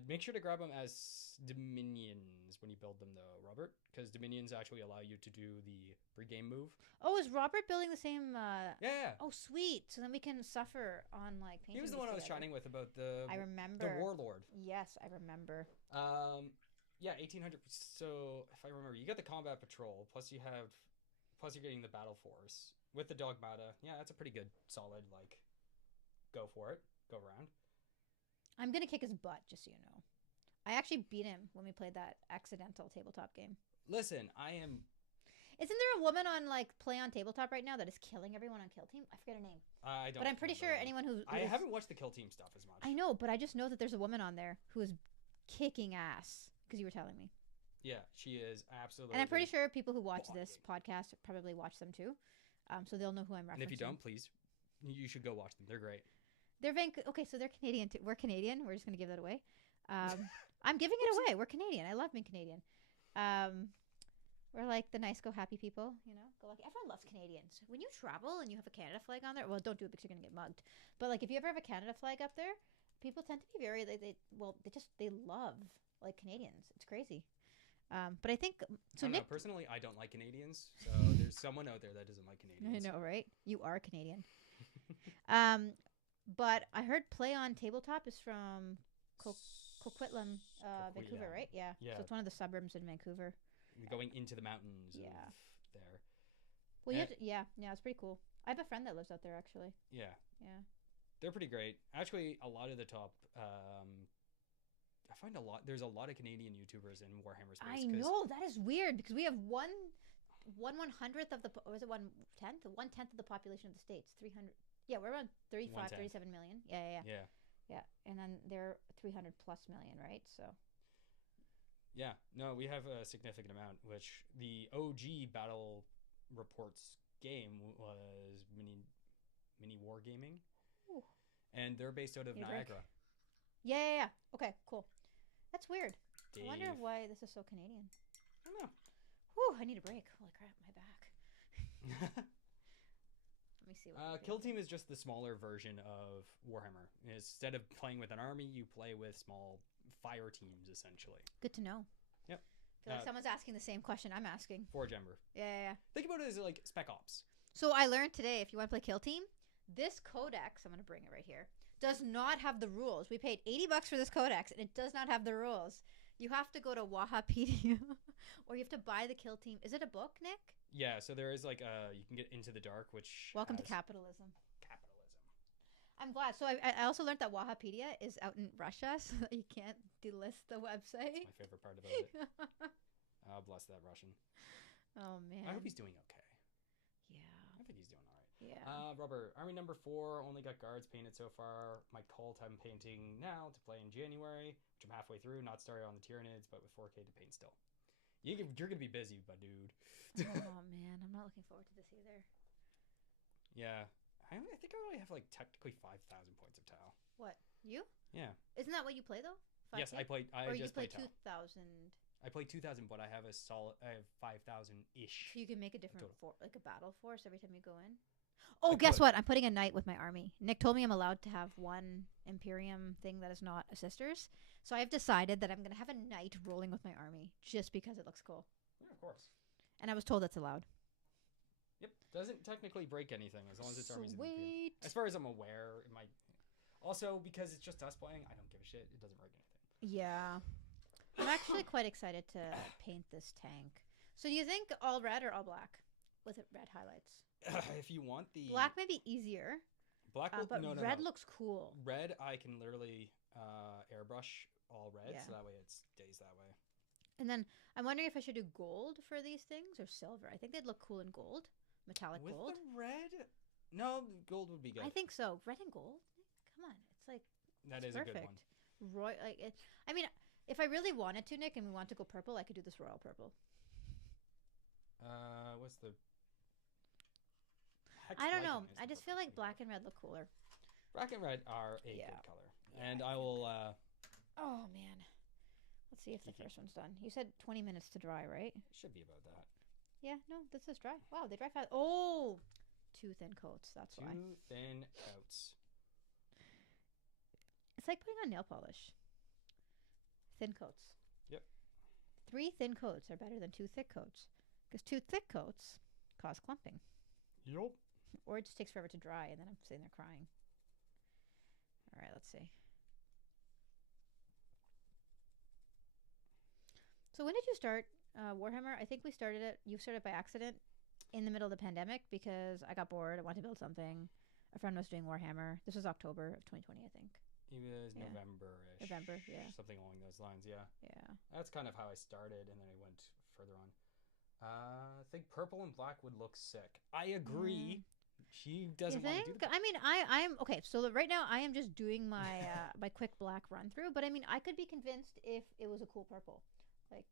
Make sure to grab them as Dominions when you build them, though, Robert, because Dominions actually allow you to do the pre-game move. Oh, is Robert building the same? Yeah. Oh, sweet. So then we can suffer on like painting. He was the one I was chatting with about the. I remember the Warlord. Yes, I remember. Yeah, 1,800. So if I remember, you get the Combat Patrol, plus you're getting the Battle Force with the Dogmata. Yeah, that's a pretty good, solid like. Go for it. Go around. I'm going to kick his butt, just so you know. I actually beat him when we played that accidental tabletop game. Listen, I am... Isn't there a woman on, like, Play on Tabletop right now that is killing everyone on Kill Team? I forget her name. I don't But I'm pretty sure anyone who... I haven't watched the Kill Team stuff as much. I know, but I just know that there's a woman on there who is kicking ass. Because you were telling me. Yeah, she is absolutely... And I'm pretty sure people who watch this podcast probably watch them, too. So they'll know who I'm referencing. And if you don't, please, you should go watch them. They're great. They're okay, so they're Canadian too. We're Canadian. We're just going to give that away. I'm giving it away. We're Canadian. I love being Canadian. We're like the nice, go happy people, you know? Go lucky. Everyone loves Canadians. When you travel and you have a Canada flag on there, well, don't do it because you're going to get mugged. But like if you ever have a Canada flag up there, people tend to be very, they love like Canadians. It's crazy. But I think, so I Nick... personally, I don't like Canadians. So there's someone out there that doesn't like Canadians. I know, right? You are Canadian. But I heard Play on Tabletop is from Coquitlam, Vancouver, right? Yeah. So it's one of the suburbs in Vancouver. Going into the mountains of there. Well, it's pretty cool. I have a friend that lives out there, actually. Yeah. Yeah. They're pretty great. Actually, a lot of the top... I find there's a lot of Canadian YouTubers in Warhammer space. I know, that is weird, because we have one 1/100th of the... Or was it 1/10? 1/10 of the population of the States. 300... Yeah, we're around 35, 37 million. Yeah. And then they're 300 plus million, right? So. Yeah. No, we have a significant amount, which the OG Battle Reports game was mini wargaming. Ooh. And they're based out of Niagara. Yeah. Okay, cool. That's weird. Dave. I wonder why this is so Canadian. I don't know. Whew, I need a break. Holy crap, my back. Let me see what Kill Team is just the smaller version of Warhammer. Instead of playing with an army, you play with small fire teams, essentially. Good to know. Yep. I feel like someone's asking the same question I'm asking. Forge Ember. Yeah. Think about it as like Spec Ops. So I learned today, if you want to play Kill Team, this codex, I'm going to bring it right here, does not have the rules. We paid $80 for this codex, and it does not have the rules. You have to go to Wahapedia, or you have to buy the Kill Team. Is it a book, Nick? Yeah, so there is like you can get Into the Dark, which Welcome to capitalism. Capitalism. I'm glad. So I also learned that Wahapedia is out in Russia, so that you can't delist the website. That's my favorite part about it. Oh, bless that Russian. Oh man. I hope he's doing okay. Yeah. I think he's doing Yeah. Rubber. Army number 4 only got guards painted so far. My cult I'm painting now to play in January, which I'm halfway through. Not started on the Tyranids, but with 4K to paint still. You're gonna be busy, my dude. Oh man, I'm not looking forward to this either. Yeah, I think I only have like technically 5,000 points of Tau. What, you? Yeah. Isn't that what you play though? 5K? Yes, I played. I or just you play played 2,000. I played 2,000, but I have a solid. I have 5,000 ish. So you can make a different like a battle force every time you go in. Oh, guess what? I'm putting a knight with my army. Nick told me I'm allowed to have one Imperium thing that is not a sister's. So I've decided that I'm gonna have a knight rolling with my army just because it looks cool. Yeah, of course. And I was told it's allowed. Yep, doesn't technically break anything as long as it's armies. Sweet. As far as I'm aware, it might. Also, because it's just us playing, I don't give a shit. It doesn't break anything. Yeah. I'm actually quite excited to paint this tank. So do you think all red or all black with red highlights? If you want the black, may be easier. Black, but red looks cool. Red, I can literally airbrush all red, so that way it stays that way. And then I'm wondering if I should do gold for these things or silver. I think they'd look cool in gold, metallic with gold. With the red? No, gold would be good. I think so. Red and gold. Come on, it's like that is perfect. A good Roy, one. I mean, if I really wanted to, Nick, and we want to go purple, I could do this royal purple. What's the? I don't know. I just feel like black and red look cooler. Black and red are a good color, and I will. Oh man, let's see if the first one's done. You said 20 minutes to dry, right? Should be about that. Yeah, no, this is dry. Wow, they dry fast. Oh, 2 thin coats. That's why. 2 thin coats. It's like putting on nail polish. Thin coats. Yep. 3 thin coats are better than 2 thick coats, because 2 thick coats cause clumping. Yup. Or it just takes forever to dry, and then I'm sitting there crying. All right, let's see. So when did you start Warhammer? I think we started it. You started by accident in the middle of the pandemic because I got bored. I wanted to build something. A friend was doing Warhammer. This was October of 2020, I think. It was November-ish. November, yeah. Something along those lines, yeah. Yeah. That's kind of how I started, and then I went further on. I think purple and black would look sick. I agree. She doesn't want to do that. I mean, I'm okay. So right now I am just doing my my quick black run through. But I mean, I could be convinced if it was a cool purple. Like,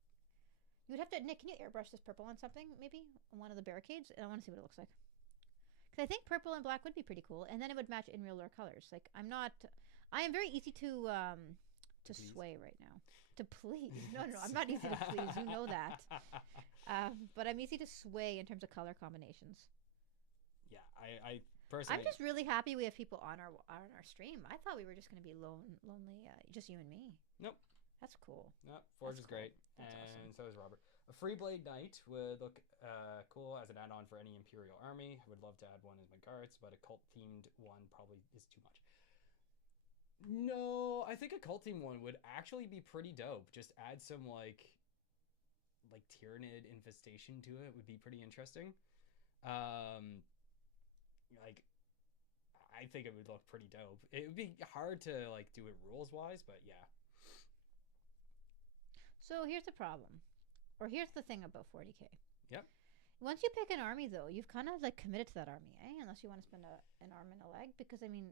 you would have to. Nick, can you airbrush this purple on something? Maybe on one of the barricades. And I want to see what it looks like. Because I think purple and black would be pretty cool, and then it would match inreallore colors. Like, I am very easy to sway right now. To please. No, I'm not easy to please. You know that. But I'm easy to sway in terms of color combinations. Yeah, I personally. I'm just really happy we have people on our stream. I thought we were just going to be lonely, just you and me. Nope. That's cool. Nope. Forge is great. That's and awesome. so is Robert. A free blade knight would look cool as an add-on for any Imperial army. I would love to add one as my guards, but a cult-themed one probably is too much. No, I think a cult-themed one would actually be pretty dope. Just add some like Tyranid infestation to it would be pretty interesting. Like, I think it would look pretty dope. It would be hard to like do it rules wise, but yeah. So here's the problem, or here's the thing about 40K. Yep. Once you pick an army, though, you've kind of like committed to that army, Unless you want to spend an arm and a leg, because I mean,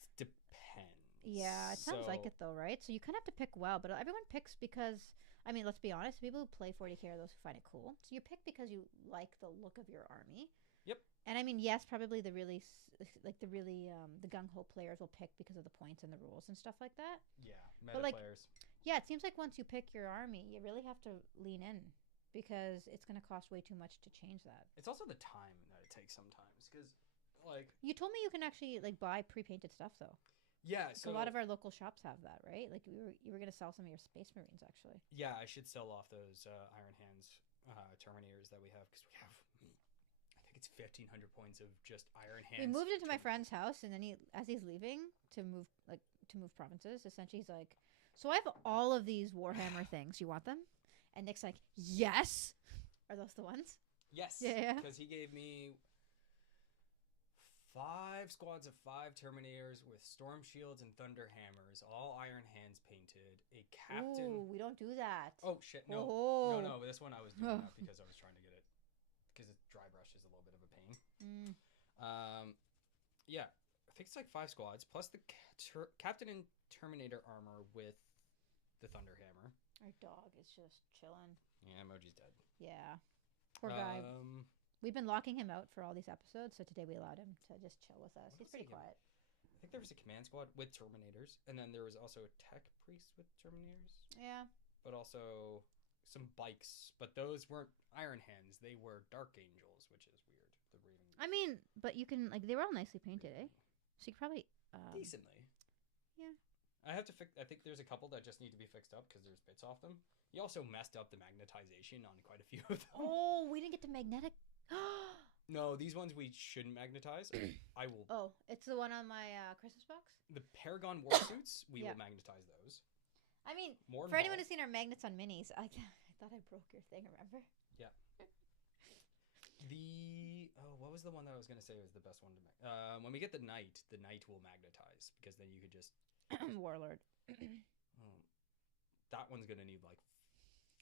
it depends. Yeah, it sounds like it though, right? So you kind of have to pick well, but everyone picks because. I mean, let's be honest. People who play 40K are those who find it cool. So you pick because you like the look of your army. Yep. And I mean, yes, probably the gung ho players will pick because of the points and the rules and stuff like that. Yeah, meta players. Yeah, it seems like once you pick your army, you really have to lean in because it's going to cost way too much to change that. It's also the time that it takes sometimes because, like, you told me you can actually like buy pre-painted stuff though. Yeah, so a lot of our local shops have that, right? Like you were going to sell some of your Space Marines, actually. Yeah, I should sell off those Iron Hands Terminators that we have because we have, I think it's 1,500 points of just Iron Hands. We moved into my friend's house, and then as he's leaving to move provinces, essentially he's like, "So I have all of these Warhammer things. You want them?" And Nick's like, "Yes." Are those the ones? Yes. Yeah. Because he gave me 5 squads of 5 Terminators with Storm Shields and Thunder Hammers, all Iron Hands painted. A captain. Ooh, we don't do that. Oh shit! No, oh. no. This one I was doing that because I was trying to get it because dry brush is a little bit of a pain. Yeah, I think it's like 5 squads plus the Captain and Terminator armor with the Thunder Hammer. Our dog is just chilling. Yeah, Emoji's dead. Yeah, poor guy. We've been locking him out for all these episodes, so today we allowed him to just chill with us. He's pretty quiet. I think there was a command squad with Terminators, and then there was also a tech priest with Terminators. Yeah. But also some bikes, but those weren't Iron Hands. They were Dark Angels, which is weird. The Raven. I mean, but you can, like, they were all nicely painted, eh? So you could probably... Decently. Yeah. I have to fix... I think there's a couple that just need to be fixed up because there's bits off them. You also messed up the magnetization on quite a few of them. Oh, we didn't get the magnetic... No, these ones we shouldn't magnetize. I will... Oh, it's the one on my Christmas box? The Paragon Warsuits, we will magnetize those. I mean, for anyone who's seen our magnets on minis, I thought I broke your thing, remember? Yeah. What was the one that I was going to say was the best one to make? When we get the Knight will magnetize, because then you could just... Warlord. That one's going to need like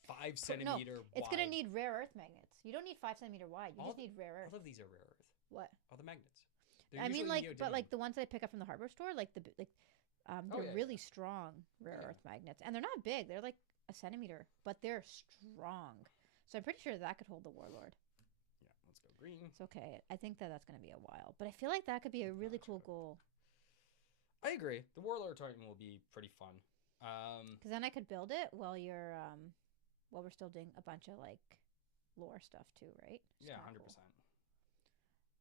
5 centimeter wide. It's going to need rare earth magnets. You don't need 5 centimeter wide. You just need rare earth. All of these are rare earth. What? All the magnets. I mean, like, but like the ones that I pick up from the hardware store, like they're really strong rare earth magnets, and they're not big. They're like a centimeter, but they're strong. So I'm pretty sure that could hold the Warlord. Yeah, let's go green. It's okay. I think that's going to be a while, but I feel like that could be a really cool goal. I agree. The Warlord Titan will be pretty fun. Because then I could build it while you're while we're still doing a bunch of like lore stuff too, right? Yeah, 100%.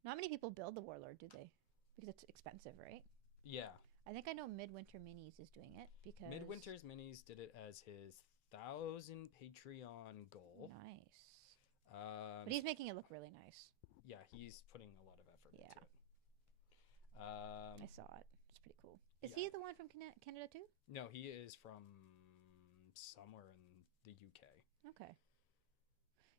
Not many people build the Warlord, do they? Because it's expensive, right? Yeah. I think I know Midwinter Minis is doing it because Midwinter's Minis did it as his 1,000 Patreon goal. Nice. But he's making it look really nice. Yeah, he's putting a lot of effort into it. I saw it. It's pretty cool. Is he the one from Canada too? No, he is from somewhere in the UK. Okay.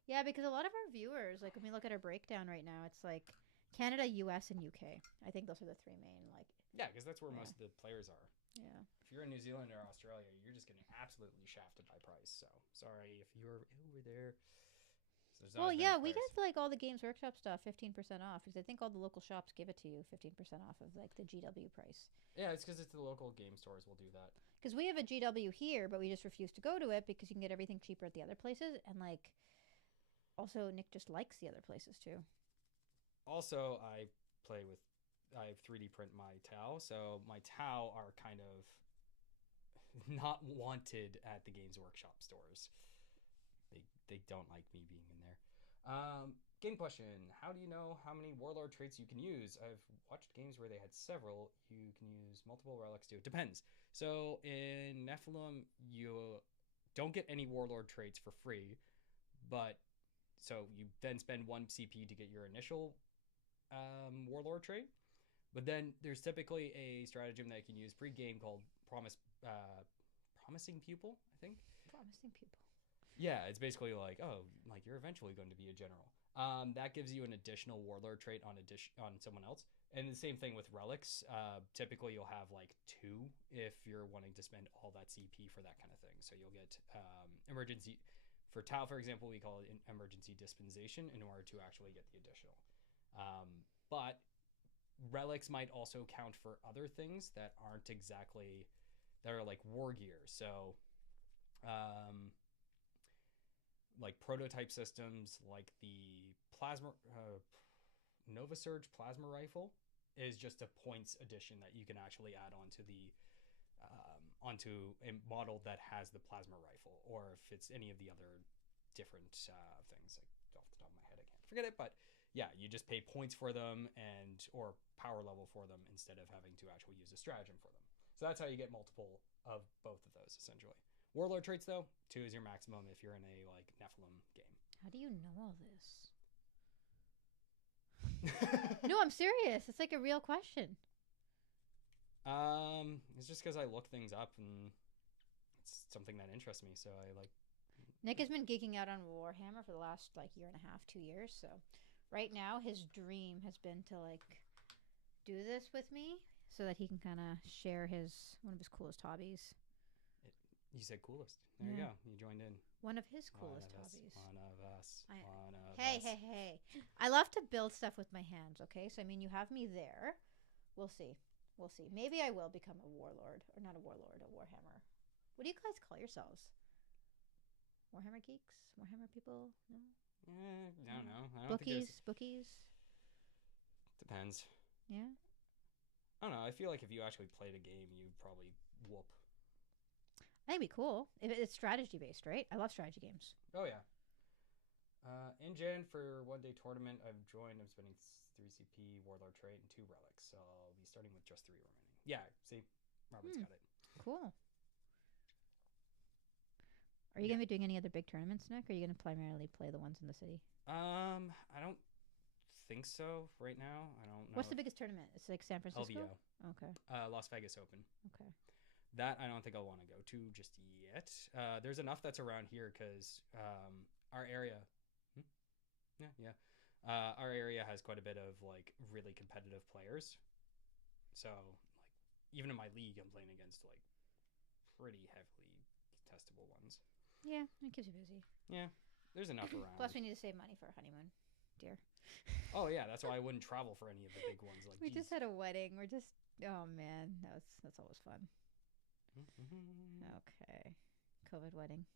Yeah, because a lot of our viewers, like when we look at our breakdown right now, it's like Canada, US, and UK. I think those are the 3 main, like... Yeah, because that's where most of the players are. Yeah. If you're in New Zealand or Australia, you're just getting absolutely shafted by price. So, sorry if you're over there. So well, yeah, we get like all the Games Workshop stuff 15% off because I think all the local shops give it to you 15% off of like the GW price. Yeah, it's because it's the local game stores will do that. Because we have a GW here, but we just refuse to go to it because you can get everything cheaper at the other places, and like, also Nick just likes the other places too. Also, I 3D print my Tau, so my Tau are kind of not wanted at the Games Workshop stores. They don't like me being in there. Game question. How do you know how many Warlord traits you can use? I've watched games where they had several. You can use multiple relics too. It depends. So in Nephilim, you don't get any Warlord traits for free, but so you then spend 1 CP to get your initial Warlord trait. But then there's typically a stratagem that you can use pre-game called Promising Pupil, I think. Promising Pupil. Yeah, it's basically like, oh, like you're eventually going to be a general. That gives you an additional Warlord trait on someone else. And the same thing with relics. Typically, you'll have like 2 if you're wanting to spend all that CP for that kind of thing. So you'll get emergency. For Tau, for example, we call it an emergency dispensation in order to actually get the additional. But relics might also count for other things that aren't exactly, that are like war gear. So like prototype systems like the Nova Surge plasma rifle is just a points addition that you can actually add onto onto a model that has the plasma rifle, or if it's any of the other different things. Like off the top of my head, I can't forget it, but yeah, you just pay points for them or power level for them instead of having to actually use a stratagem for them. So that's how you get multiple of both of those essentially. Warlord traits, though, 2 is your maximum if you're in a, like, Nephilim game. How do you know all this? No, I'm serious. It's like a real question. It's just because I look things up and it's something that interests me, so I, like... Nick has been geeking out on Warhammer for the last, like, 1.5 to 2 years, so... Right now, his dream has been to, like, do this with me so that he can kind of share one of his coolest hobbies. You said coolest. There you go. You joined in. One of his coolest hobbies. One of us. Hey. I love to build stuff with my hands, okay? So, I mean, you have me there. We'll see. Maybe I will become a warlord. Or not a warlord, a warhammer. What do you guys call yourselves? Warhammer geeks? Warhammer people? No? I don't know. Bookies? Depends. Yeah? I don't know. I feel like if you actually played a game, you'd probably whoop. That'd be cool. If it's strategy based, right? I love strategy games. Oh, yeah. In Jan for one day tournament, I've joined. I'm spending 3 CP, Warlord trait, and 2 relics. So I'll be starting with just 3 remaining. Yeah, see? Robert's got it. Cool. Are you going to be doing any other big tournaments, Nick? Or are you going to primarily play the ones in the city? I don't think so right now. I don't know. What's the biggest tournament? It's like San Francisco? LVO. Okay. Las Vegas Open. Okay. That I don't think I'll want to go to just yet. There's enough that's around here because our area, our area has quite a bit of like really competitive players. So like even in my league, I'm playing against like pretty heavily testable ones. Yeah, it keeps you busy. Yeah, there's enough around. Plus, we need to save money for a honeymoon, dear. Oh yeah, that's why I wouldn't travel for any of the big ones. Like we just had a wedding. Oh man, that's always fun. Okay. COVID wedding.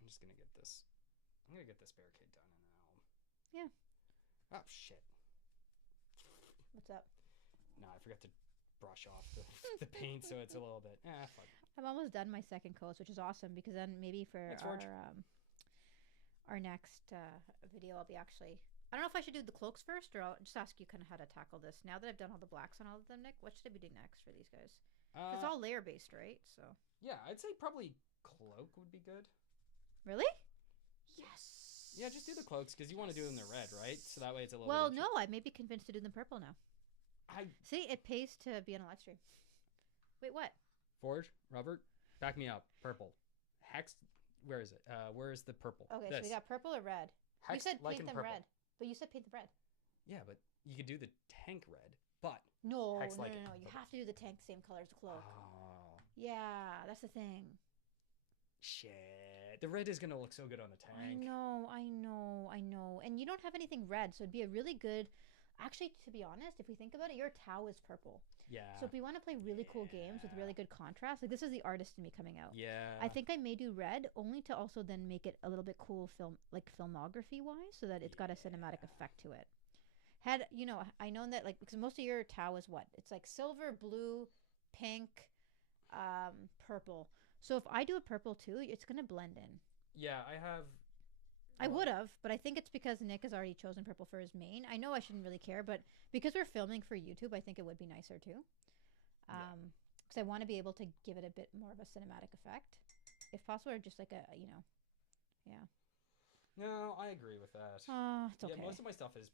I'm just gonna get this. I'm gonna get this barricade done and then I'll. Yeah. Oh shit. What's up? No, I forgot to brush off the paint, so it's a little bit. Fuck. I'm almost done my second coat, which is awesome because then maybe for our next video, I'll be actually. I don't know if I should do the cloaks first, or I'll just ask you kind of how to tackle this. Now that I've done all the blacks on all of them, Nick, what should I be doing next for these guys? It's all layer based, right? So yeah, I'd say probably cloak would be good. Really? Yes. Yeah, just do the cloaks because you want to do them in the red, right? So that way it's a little. Well, no, I may be convinced to do them purple now. I see it pays to be on a live stream. Wait, what? Forge, Robert, back me up. Purple, hex. Where is it? Where is the purple? Okay, so we got purple or red. Hex, you said like paint them purple. red, but you said paint them red. Yeah, but you could do the tank red, but no. Purple. You have to do the tank same color as the cloak. Oh. Yeah, that's the thing. Shit. The red is going to look so good on the tank. I know. And you don't have anything red, so it'd be a really good... Actually, to be honest, if we think about it, your Tau is purple. Yeah. So if we want to play really cool games with really good contrast, like this is the artist in me coming out. Yeah. I think I may do red only to also then make it a little bit cool filmography-wise so that it's got a cinematic effect to it. I know that like because most of your Tau is what? It's like silver, blue, pink, purple. So if I do a purple too, it's gonna blend in. Yeah, I would have, but I think it's because Nick has already chosen purple for his main. I know I shouldn't really care, but because we're filming for YouTube, I think it would be nicer too. Because I want to be able to give it a bit more of a cinematic effect, if possible, or just like yeah. No, I agree with that. It's okay. Yeah, most of my stuff is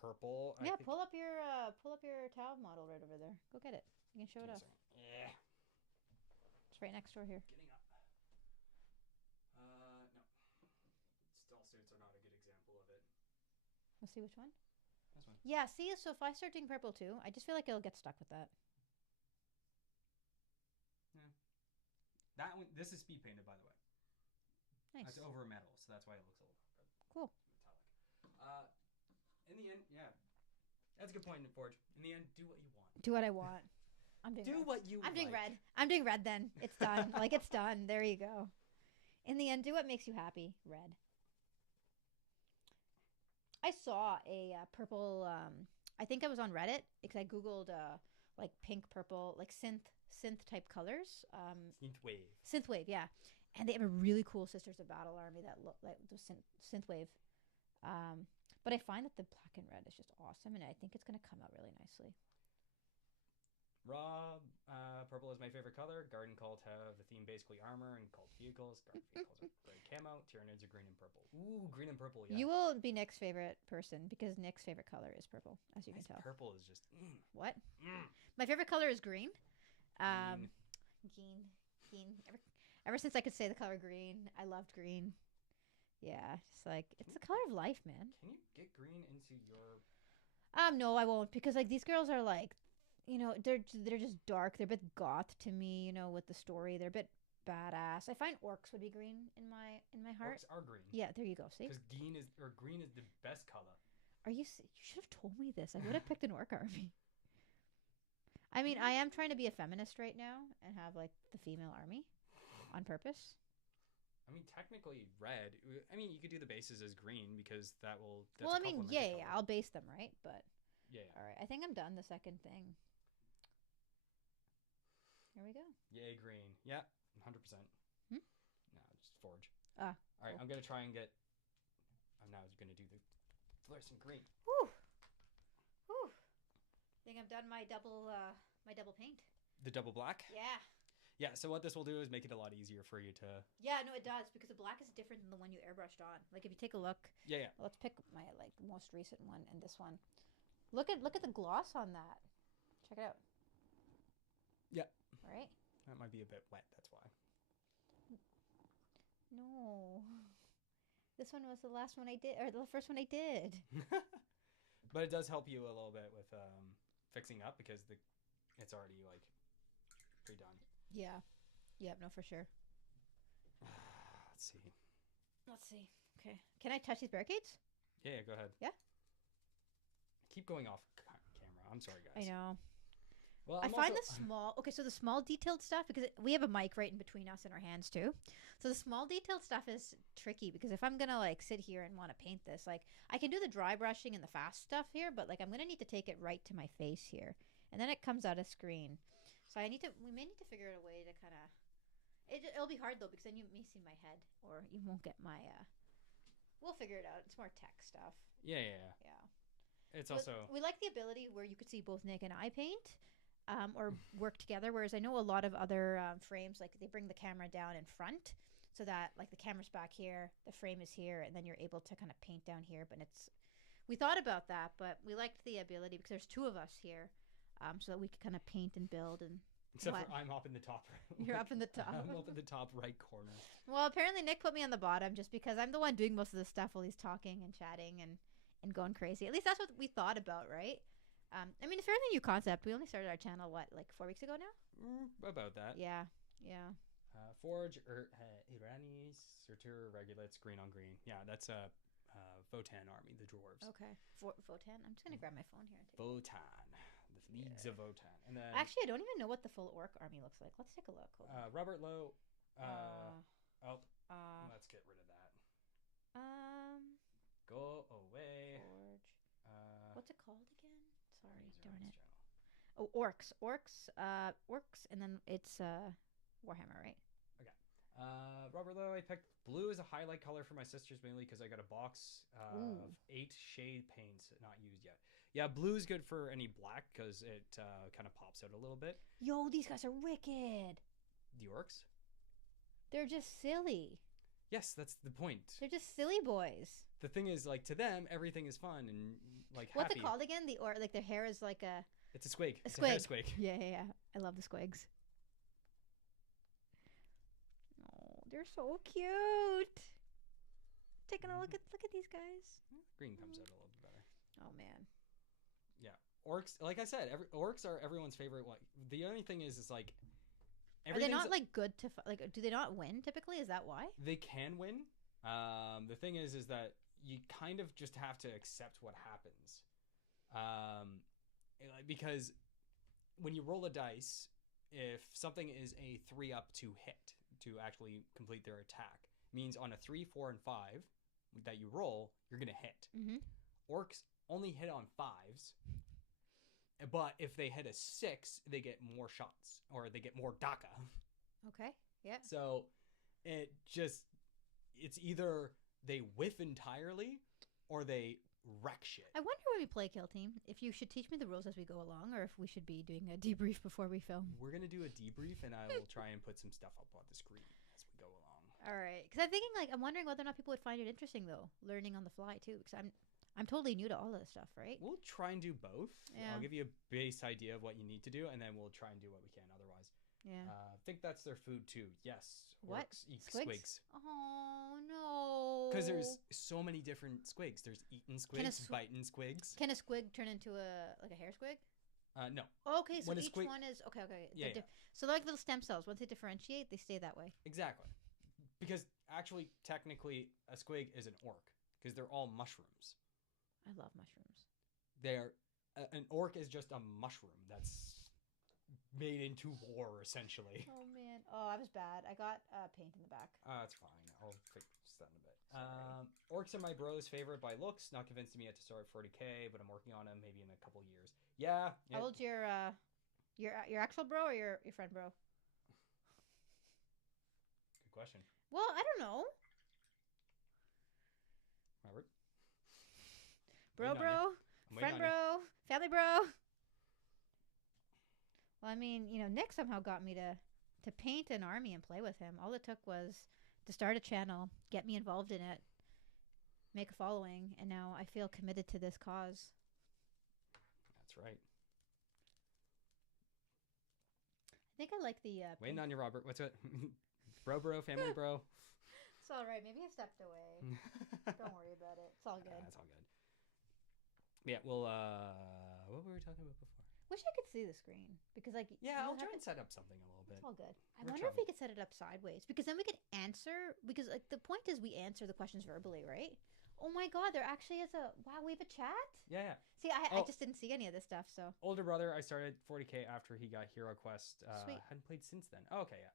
purple. Yeah, pull up your Tau model right over there. Go get it. You can show it off. Yeah. It's right next door here. Getting up. No. Stall suits are not a good example of it. Let's see which one. This one. Yeah, see, so if I start doing purple too, I just feel like it'll get stuck with that. Yeah. That one. This is speed painted, by the way. Nice. That's over metal, so that's why it looks a little cool. Metallic. In the end, yeah, that's a good point, Forge. In the end, do what you want. Do what I want. I'm doing do red. what you. I'm doing red. I'm doing red. Then it's done. Like it's done. There you go. In the end, do what makes you happy. Red. I saw a purple. I think I was on Reddit because I googled like pink, purple, like synth type colors. Synthwave, yeah. And they have a really cool Sisters of Battle army that look like the synthwave. But I find that the black and red is just awesome, and I think it's going to come out really nicely. Rob, purple is my favorite color. Garden Cult have the theme basically armor and cult vehicles. Garden vehicles are gray camo. Tyranids are green and purple. Ooh, green and purple, yeah. You will be Nick's favorite person because Nick's favorite color is purple, as you can tell. Purple is just... What? My favorite color is green. Green. Ever since I could say the color green, I loved green. Yeah, just like it's the color of life, man. Can you get green into your? No, I won't because like these girls are like, they're just dark. They're a bit goth to me, with the story. They're a bit badass. I find orcs would be green in my heart. Orcs are green. Yeah, there you go. See? Because green is the best color. You should have told me this. I would have picked an orc army. I mean, I am trying to be a feminist right now and have like the female army on purpose. I mean, technically red. I mean, you could do the bases as green because that's well, I mean, yeah, I'll base them, right? But yeah. All right, I think I'm done the second thing. Here we go. Yay, green. Yeah, 100%. No, just forge. All right, cool. I'm gonna try and get. I'm now gonna do the fluorescent green. Whew. Think I've done my double paint. The double black. Yeah. Yeah, so what this will do is make it a lot easier for you to... Yeah, no, it does, because the black is different than the one you airbrushed on. Like, if you take a look... Yeah. Let's pick my, like, most recent one and this one. Look at the gloss on that. Check it out. Yeah. Right? That might be a bit wet, that's why. No. This one was the last one I did, or the first one I did. But it does help you a little bit with fixing up, because it's already, like, pre-done. Yeah. Yep, no, for sure. Let's see. Okay. Can I touch these barricades? Yeah, go ahead. Yeah? Keep going off camera. I'm sorry, guys. I know. Well, I find the small... Okay, so the small detailed stuff, because we have a mic right in between us and our hands, too. So the small detailed stuff is tricky, because if I'm going to, like, sit here and want to paint this, like, I can do the dry brushing and the fast stuff here, but, like, I'm going to need to take it right to my face here. And then it comes out of screen. So we may need to figure out a way to kind of, it'll be hard though, because then you may see my head, or you won't get my, we'll figure it out. It's more tech stuff. Yeah. It's also... We like the ability where you could see both Nick and I paint, or work together, whereas I know a lot of other frames, like they bring the camera down in front, so that like the camera's back here, the frame is here, and then you're able to kind of paint down here, but we thought about that, but we liked the ability, because there's two of us here, so that we could kind of paint and build and... Except for I'm up in the top right. You're up in the top. I'm up in the top right corner. Well, apparently Nick put me on the bottom just because I'm the one doing most of the stuff while he's talking and chatting and going crazy. At least that's what we thought about, right? I mean, it's a fairly new concept. We only started our channel, like 4 weeks ago now? About that. Yeah. Forge, Irani, Surtur, Regulates, green on green. Yeah, that's Votan army, the dwarves. Okay. Votan? I'm just going to grab my phone here. Votan. The Leagues of Votan. And then, actually, I don't even know what the full orc army looks like. Let's take a look. Robert Lowe. Let's get rid of that. Go away. Forge. What's it called again? Sorry, darn it. Channel. Oh, orcs. Orcs, and then it's Warhammer, right? Okay. Robert Lowe, I picked blue as a highlight color for my sisters, mainly because I got a box of 8 shade paints not used yet. Yeah, blue's good for any black because it kind of pops out a little bit. Yo, these guys are wicked. The orcs? They're just silly. Yes, that's the point. They're just silly boys. The thing is, like, to them, everything is fun and, like, What's happy. it called again? Like, their hair is like a... It's a squig. It's a hair squig. Yeah. I love the squigs. Oh, they're so cute. Taking a look at these guys. Green comes out a little bit better. Oh, man. Yeah. Orcs, like I said, orcs are everyone's favorite one. The only thing is like... Are they not, like, good to... Like, do they not win, typically? Is that why? They can win. The thing is that you kind of just have to accept what happens. Because when you roll a dice, if something is a 3-up to hit, to actually complete their attack, means on a 3, 4, and 5 that you roll, you're going to hit. Mm-hmm. Orcs only hit on 5s. But if they hit a 6, they get more shots, or they get more DACA. Okay, yeah. So it's either they whiff entirely, or they wreck shit. I wonder when we play Kill Team, if you should teach me the rules as we go along, or if we should be doing a debrief before we film. We're going to do a debrief, and I will try and put some stuff up on the screen as we go along. All right. Because I'm wondering whether or not people would find it interesting, though, learning on the fly, too, because I'm totally new to all of this stuff, right? We'll try and do both. Yeah. I'll give you a base idea of what you need to do, and then we'll try and do what we can otherwise. Yeah. I think that's their food, too. Yes. What? Orcs eat squigs? Oh, no. Because there's so many different squigs. There's eaten squigs, biting squigs. Can a squig turn into a hair squig? No. Okay, so each one is okay. Yeah, So they're like little stem cells. Once they differentiate, they stay that way. Exactly. Because actually, technically, a squig is an orc because they're all mushrooms. I love mushrooms. They're an orc is just a mushroom that's made into war, essentially. Oh man! Oh, I was bad. I got paint in the back. That's fine. I'll fix that in a bit. Orcs are my bro's favorite by looks. Not convinced me yet to start 40k, but I'm working on them. Maybe in a couple years. Yeah. How old's your actual bro or your friend bro? Good question. Well, I don't know. Robert. Bro, friend bro, family bro. Well, I mean, Nick somehow got me to paint an army and play with him. All it took was to start a channel, get me involved in it, make a following, and now I feel committed to this cause. That's right. I think I like the... Waiting on you, Robert. What's it? Bro, family bro. It's all right. Maybe I stepped away. Don't worry about it. It's all good. It's all good. Yeah, well, what were we talking about before? Wish I could see the screen because, I'll try and set up something a little bit. It's all good. I wonder if we could set it up sideways because then we could answer. Because the point is we answer the questions verbally, right? Oh my God, there actually is we have a chat. Yeah. See, I just didn't see any of this stuff. So older brother, I started 40k after he got Hero Quest. Sweet. Hadn't played since then. Oh, okay, yeah.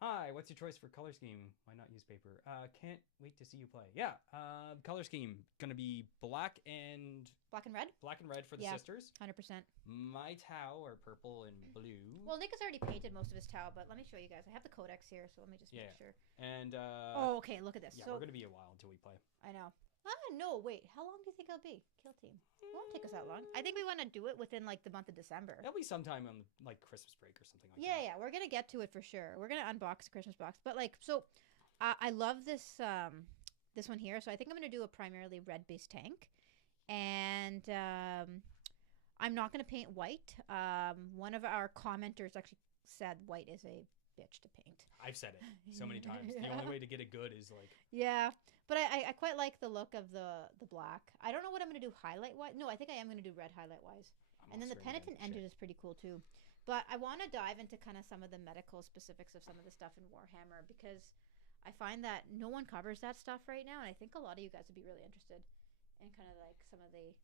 Hi, what's your choice for color scheme? Why not use paper? Can't wait to see you play. Yeah, color scheme gonna be black and red. Black and red for the sisters. 100%. My Tau are purple and blue. Well, Nick has already painted most of his Tau, but let me show you guys. I have the codex here, so let me just make sure. And okay, look at this. Yeah, we're gonna be a while until we play. I know. No, wait. How long do you think it'll be? Kill team. It won't take us that long. I think we want to do it within the month of December. It'll be sometime on Christmas break or something like that. Yeah, we're gonna get to it for sure. We're gonna unbox the Christmas box, but I love this this one here. So I think I'm gonna do a primarily red based tank, and I'm not gonna paint white. One of our commenters actually said white is a bitch to paint. I've said it so many times. The only way to get it good is Yeah, but I quite like the look of the black. I don't know what I'm gonna do highlight wise. No, I think I am gonna do red highlight wise. And then the penitent engine is pretty cool too. But I want to dive into kind of some of the medical specifics of some of the stuff in Warhammer because I find that no one covers that stuff right now, and I think a lot of you guys would be really interested in kind of some of the.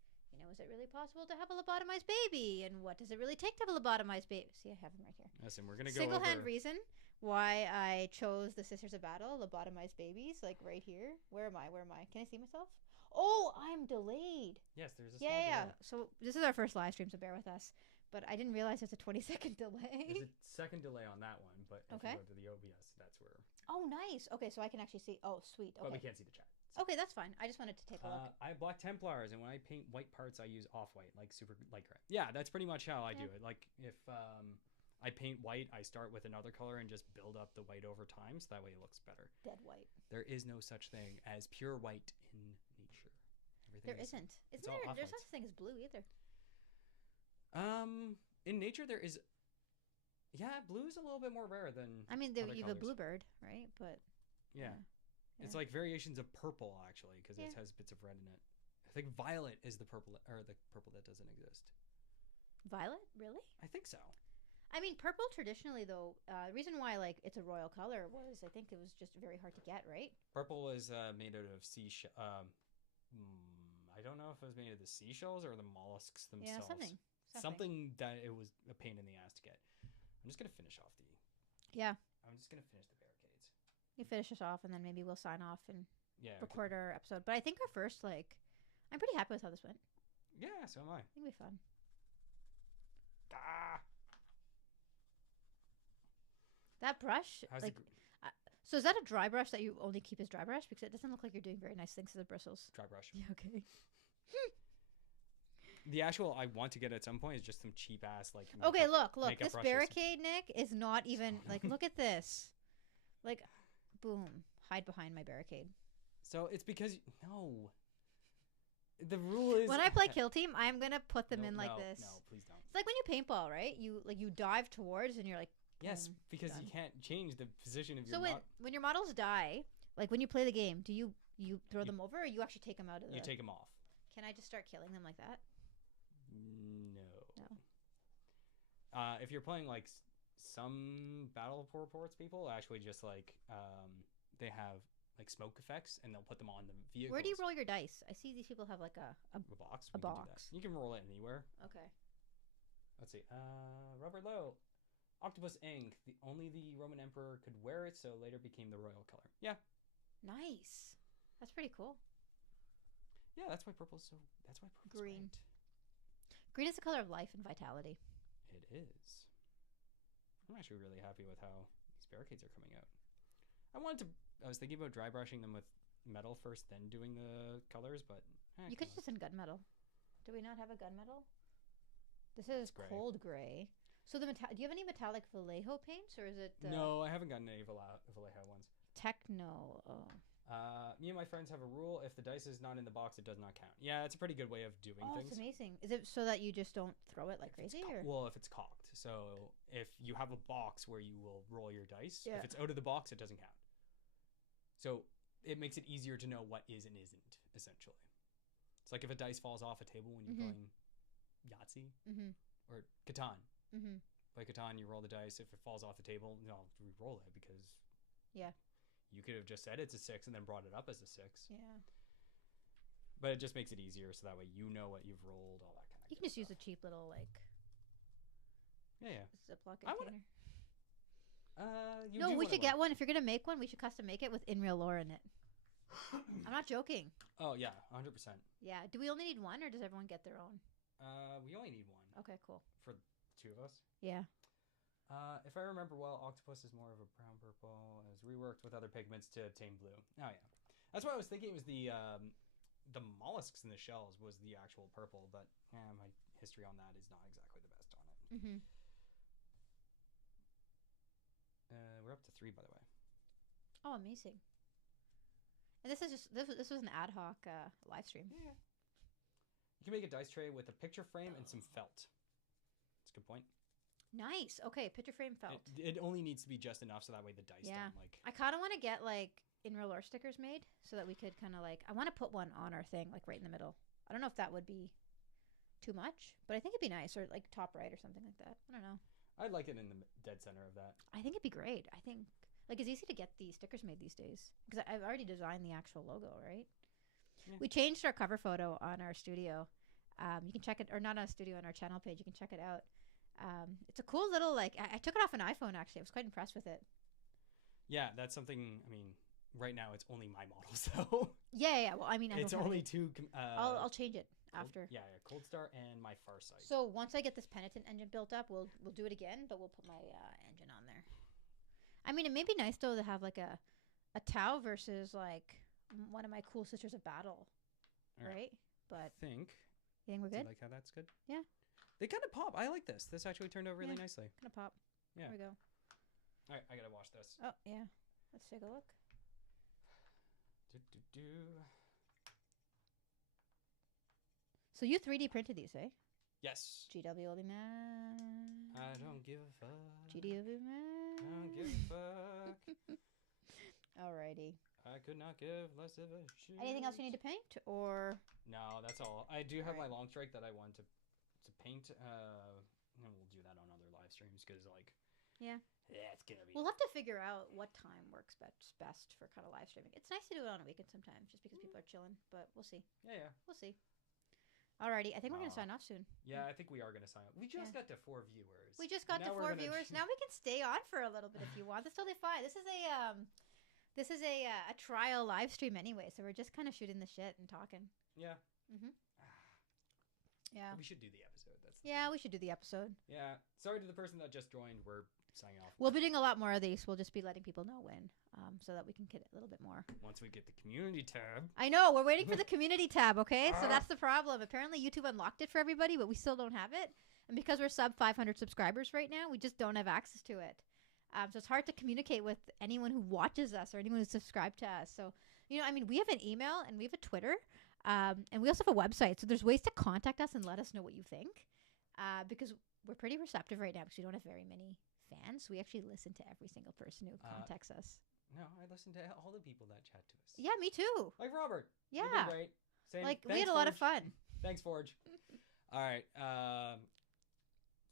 Is it really possible to have a lobotomized baby? And what does it really take to have a lobotomized baby? See, I have them right here. Listen, we're going to go Single-hand reason why I chose the Sisters of Battle, lobotomized babies, right here. Where am I? Can I see myself? Oh, I'm delayed. Yes, there's a small delay. So this is our first live stream, so bear with us. But I didn't realize there's a 20-second delay. There's a second delay on that one, but if you go to the OBS, that's where... Oh, nice. Okay, so I can actually see... Oh, sweet. Okay. But we can't see the chat. Okay, that's fine. I just wanted to take a look. I have Black Templars, and when I paint white parts, I use off-white, super light gray. Yeah, that's pretty much how I do it. If I paint white, I start with another color and just build up the white over time, so that way it looks better. Dead white. There is no such thing as pure white in nature. There isn't. There's no such thing as blue either. In nature, there is... Yeah, blue is a little bit more rare than you have a bluebird, right? But... Yeah. It's like variations of purple, actually, because it has bits of red in it. I think violet is the purple that doesn't exist. Violet? Really? I think so. Purple traditionally, though, the reason why it's a royal color was I think it was just very hard to get, right? Purple was made out of seashell. I don't know if it was made out of the seashells or the mollusks themselves. Yeah, something that it was a pain in the ass to get. I'm just gonna finish off the. Yeah. I'm just gonna finish the barricades. You finish us off, and then maybe we'll sign off and record our episode. But I think our first, I'm pretty happy with how this went. Yeah, so am I. I think it'll be fun. That brush, so is that a dry brush that you only keep as dry brush? Because it doesn't look like you're doing very nice things to the bristles. Dry brush. Yeah, okay. The actual I want to get at some point is just some cheap ass Okay, look. This brushes. Barricade, Nick, is not even look at this. Boom. Hide behind my barricade. So it's because the rule is when I play kill team, I'm gonna put them in this. No, please don't. It's like when you paintball, right? You dive towards and you're like. Yes, because you can't change the position of your. So when your models die, when you play the game, do you throw them over, or you actually take them out of the? You take them off. Can I just start killing them like that? No. If you're playing like some battle reports, people actually just like they have like smoke effects, and they'll put them on the vehicles. Where do you roll your dice? I see these people have like a box. A box. You can roll it anywhere. Okay. Let's see. Rubber Low. Octopus ink. Only the Roman Emperor could wear it, so later became the royal color. Yeah. Nice. That's pretty cool. Yeah, that's why purple's green. Great. Green is the color of life and vitality. It is. I'm actually really happy with how these barricades are coming out. I was thinking about dry brushing them with metal first, then doing the colors, but you could just in gunmetal. Do we not have a gunmetal? This is cold gray. So do you have any metallic Vallejo paints, or is it? No, I haven't gotten any Vallejo ones. Techno. Oh. Me and my friends have a rule: if the dice is not in the box, it does not count. Yeah, it's a pretty good way of doing things. Oh, it's amazing. Is it so that you just don't throw it like crazy? Well, if it's cocked. So if you have a box where you will roll your dice, if it's out of the box, it doesn't count. So it makes it easier to know what is and isn't, essentially. It's like if a dice falls off a table when you're playing Yahtzee or Catan. Play Catan, you roll the dice. If it falls off the table, I'll re-roll it because you could have just said it's a 6 and then brought it up as a 6. Yeah. But it just makes it easier, so that way you know what you've rolled, all that kind of. You can just use a cheap little Ziploc container. No, we should get one. If you're gonna make one, we should custom make it with inreallore in it. I'm not joking. Oh yeah, 100%. Yeah. Do we only need one, or does everyone get their own? We only need one. Okay, cool. For the two of us. Yeah. If I remember well, octopus is more of a brown purple. It was reworked with other pigments to obtain blue. Oh yeah, that's what I was thinking. It was the mollusks in the shells was the actual purple, but my history on that is not exactly the best on it. We're up to 3, by the way. Oh, amazing! And this was an ad hoc live stream. Yeah. You can make a dice tray with a picture frame and some felt. That's a good point. Nice. Okay, picture frame felt. It only needs to be just enough so that way the dice don't like. I kind of want to get like inreallore stickers made so that we could kind of like. I want to put one on our thing, like right in the middle. I don't know if that would be too much, but I think it'd be nice, or like top right or something like that. I don't know. I'd like it in the dead center of that. I think it'd be great. I think like it's easy to get the stickers made these days because I've already designed the actual logo, right? Yeah. We changed our cover photo on our studio. You can check it, or not on a studio, on our channel page. You can check it out. It's a cool little like. I took it off an iPhone actually. I was quite impressed with it. Yeah, that's something. I mean, right now it's only my model, so. Yeah. Well, I mean, it's only two. I'll change it after. Yeah, Cold Star and my Farsight. So once I get this Penitent engine built up, we'll do it again, but we'll put my engine on there. I mean, it may be nice though to have like a Tau versus like one of my cool Sisters of Battle, right? But I think. You think we're good? Do you like how that's good? Yeah. They kind of pop. I like this. This actually turned out really nicely. Kind of pop. Yeah. There we go. All right, I gotta wash this. Oh yeah. Let's take a look. So you 3D printed these, eh? Yes. GW will be mad. I don't give a fuck. GD will be mad. I don't give a fuck. Alrighty. I could not give less of a shit. Anything else you need to paint, or? No, that's all. I do have my long strike that I want to paint. And we'll do that on other live streams because, like, it's gonna be. We'll have to figure out what time works best for kind of live streaming. It's nice to do it on a weekend sometimes, just because people are chilling. But we'll see. Yeah. We'll see. Alrighty, I think we're gonna sign off soon. Yeah, I think we are gonna sign off. We just got to 4 viewers. We just got to 4 viewers. Now we can stay on for a little bit if you want. That's totally fine. This is a trial live stream anyway, so we're just kind of shooting the shit and talking. Yeah. Yeah. We should do the episode. We should do the episode. Yeah. Sorry to the person that just joined. We're signing off. We'll be doing a lot more of these. We'll just be letting people know when, so that we can get a little bit more. Once we get the community tab. I know. We're waiting for the community tab, okay? So that's the problem. Apparently YouTube unlocked it for everybody, but we still don't have it. And because we're sub 500 subscribers right now, we just don't have access to it. So it's hard to communicate with anyone who watches us or anyone who's subscribed to us. So, we have an email and we have a Twitter. And we also have a website. So there's ways to contact us and let us know what you think. Because we're pretty receptive right now because we don't have very many fans. We actually listen to every single person who contacts us. No, I listen to all the people that chat to us. Yeah, me too. Like Robert. Yeah. You did great. Same. We had a lot of fun. Thanks, Forge. All right.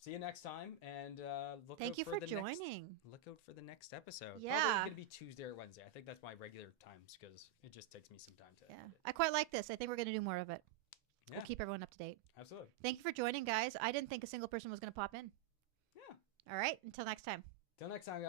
see you next time, and look. Thank you for joining. Look out for the next episode. Yeah, probably gonna be Tuesday or Wednesday. I think that's my regular times because it just takes me some time to. Yeah, I quite like this. I think we're gonna do more of it. Yeah. We'll keep everyone up to date. Absolutely. Thank you for joining, guys. I didn't think a single person was gonna pop in. Yeah. All right. Until next time. Till next time, guys.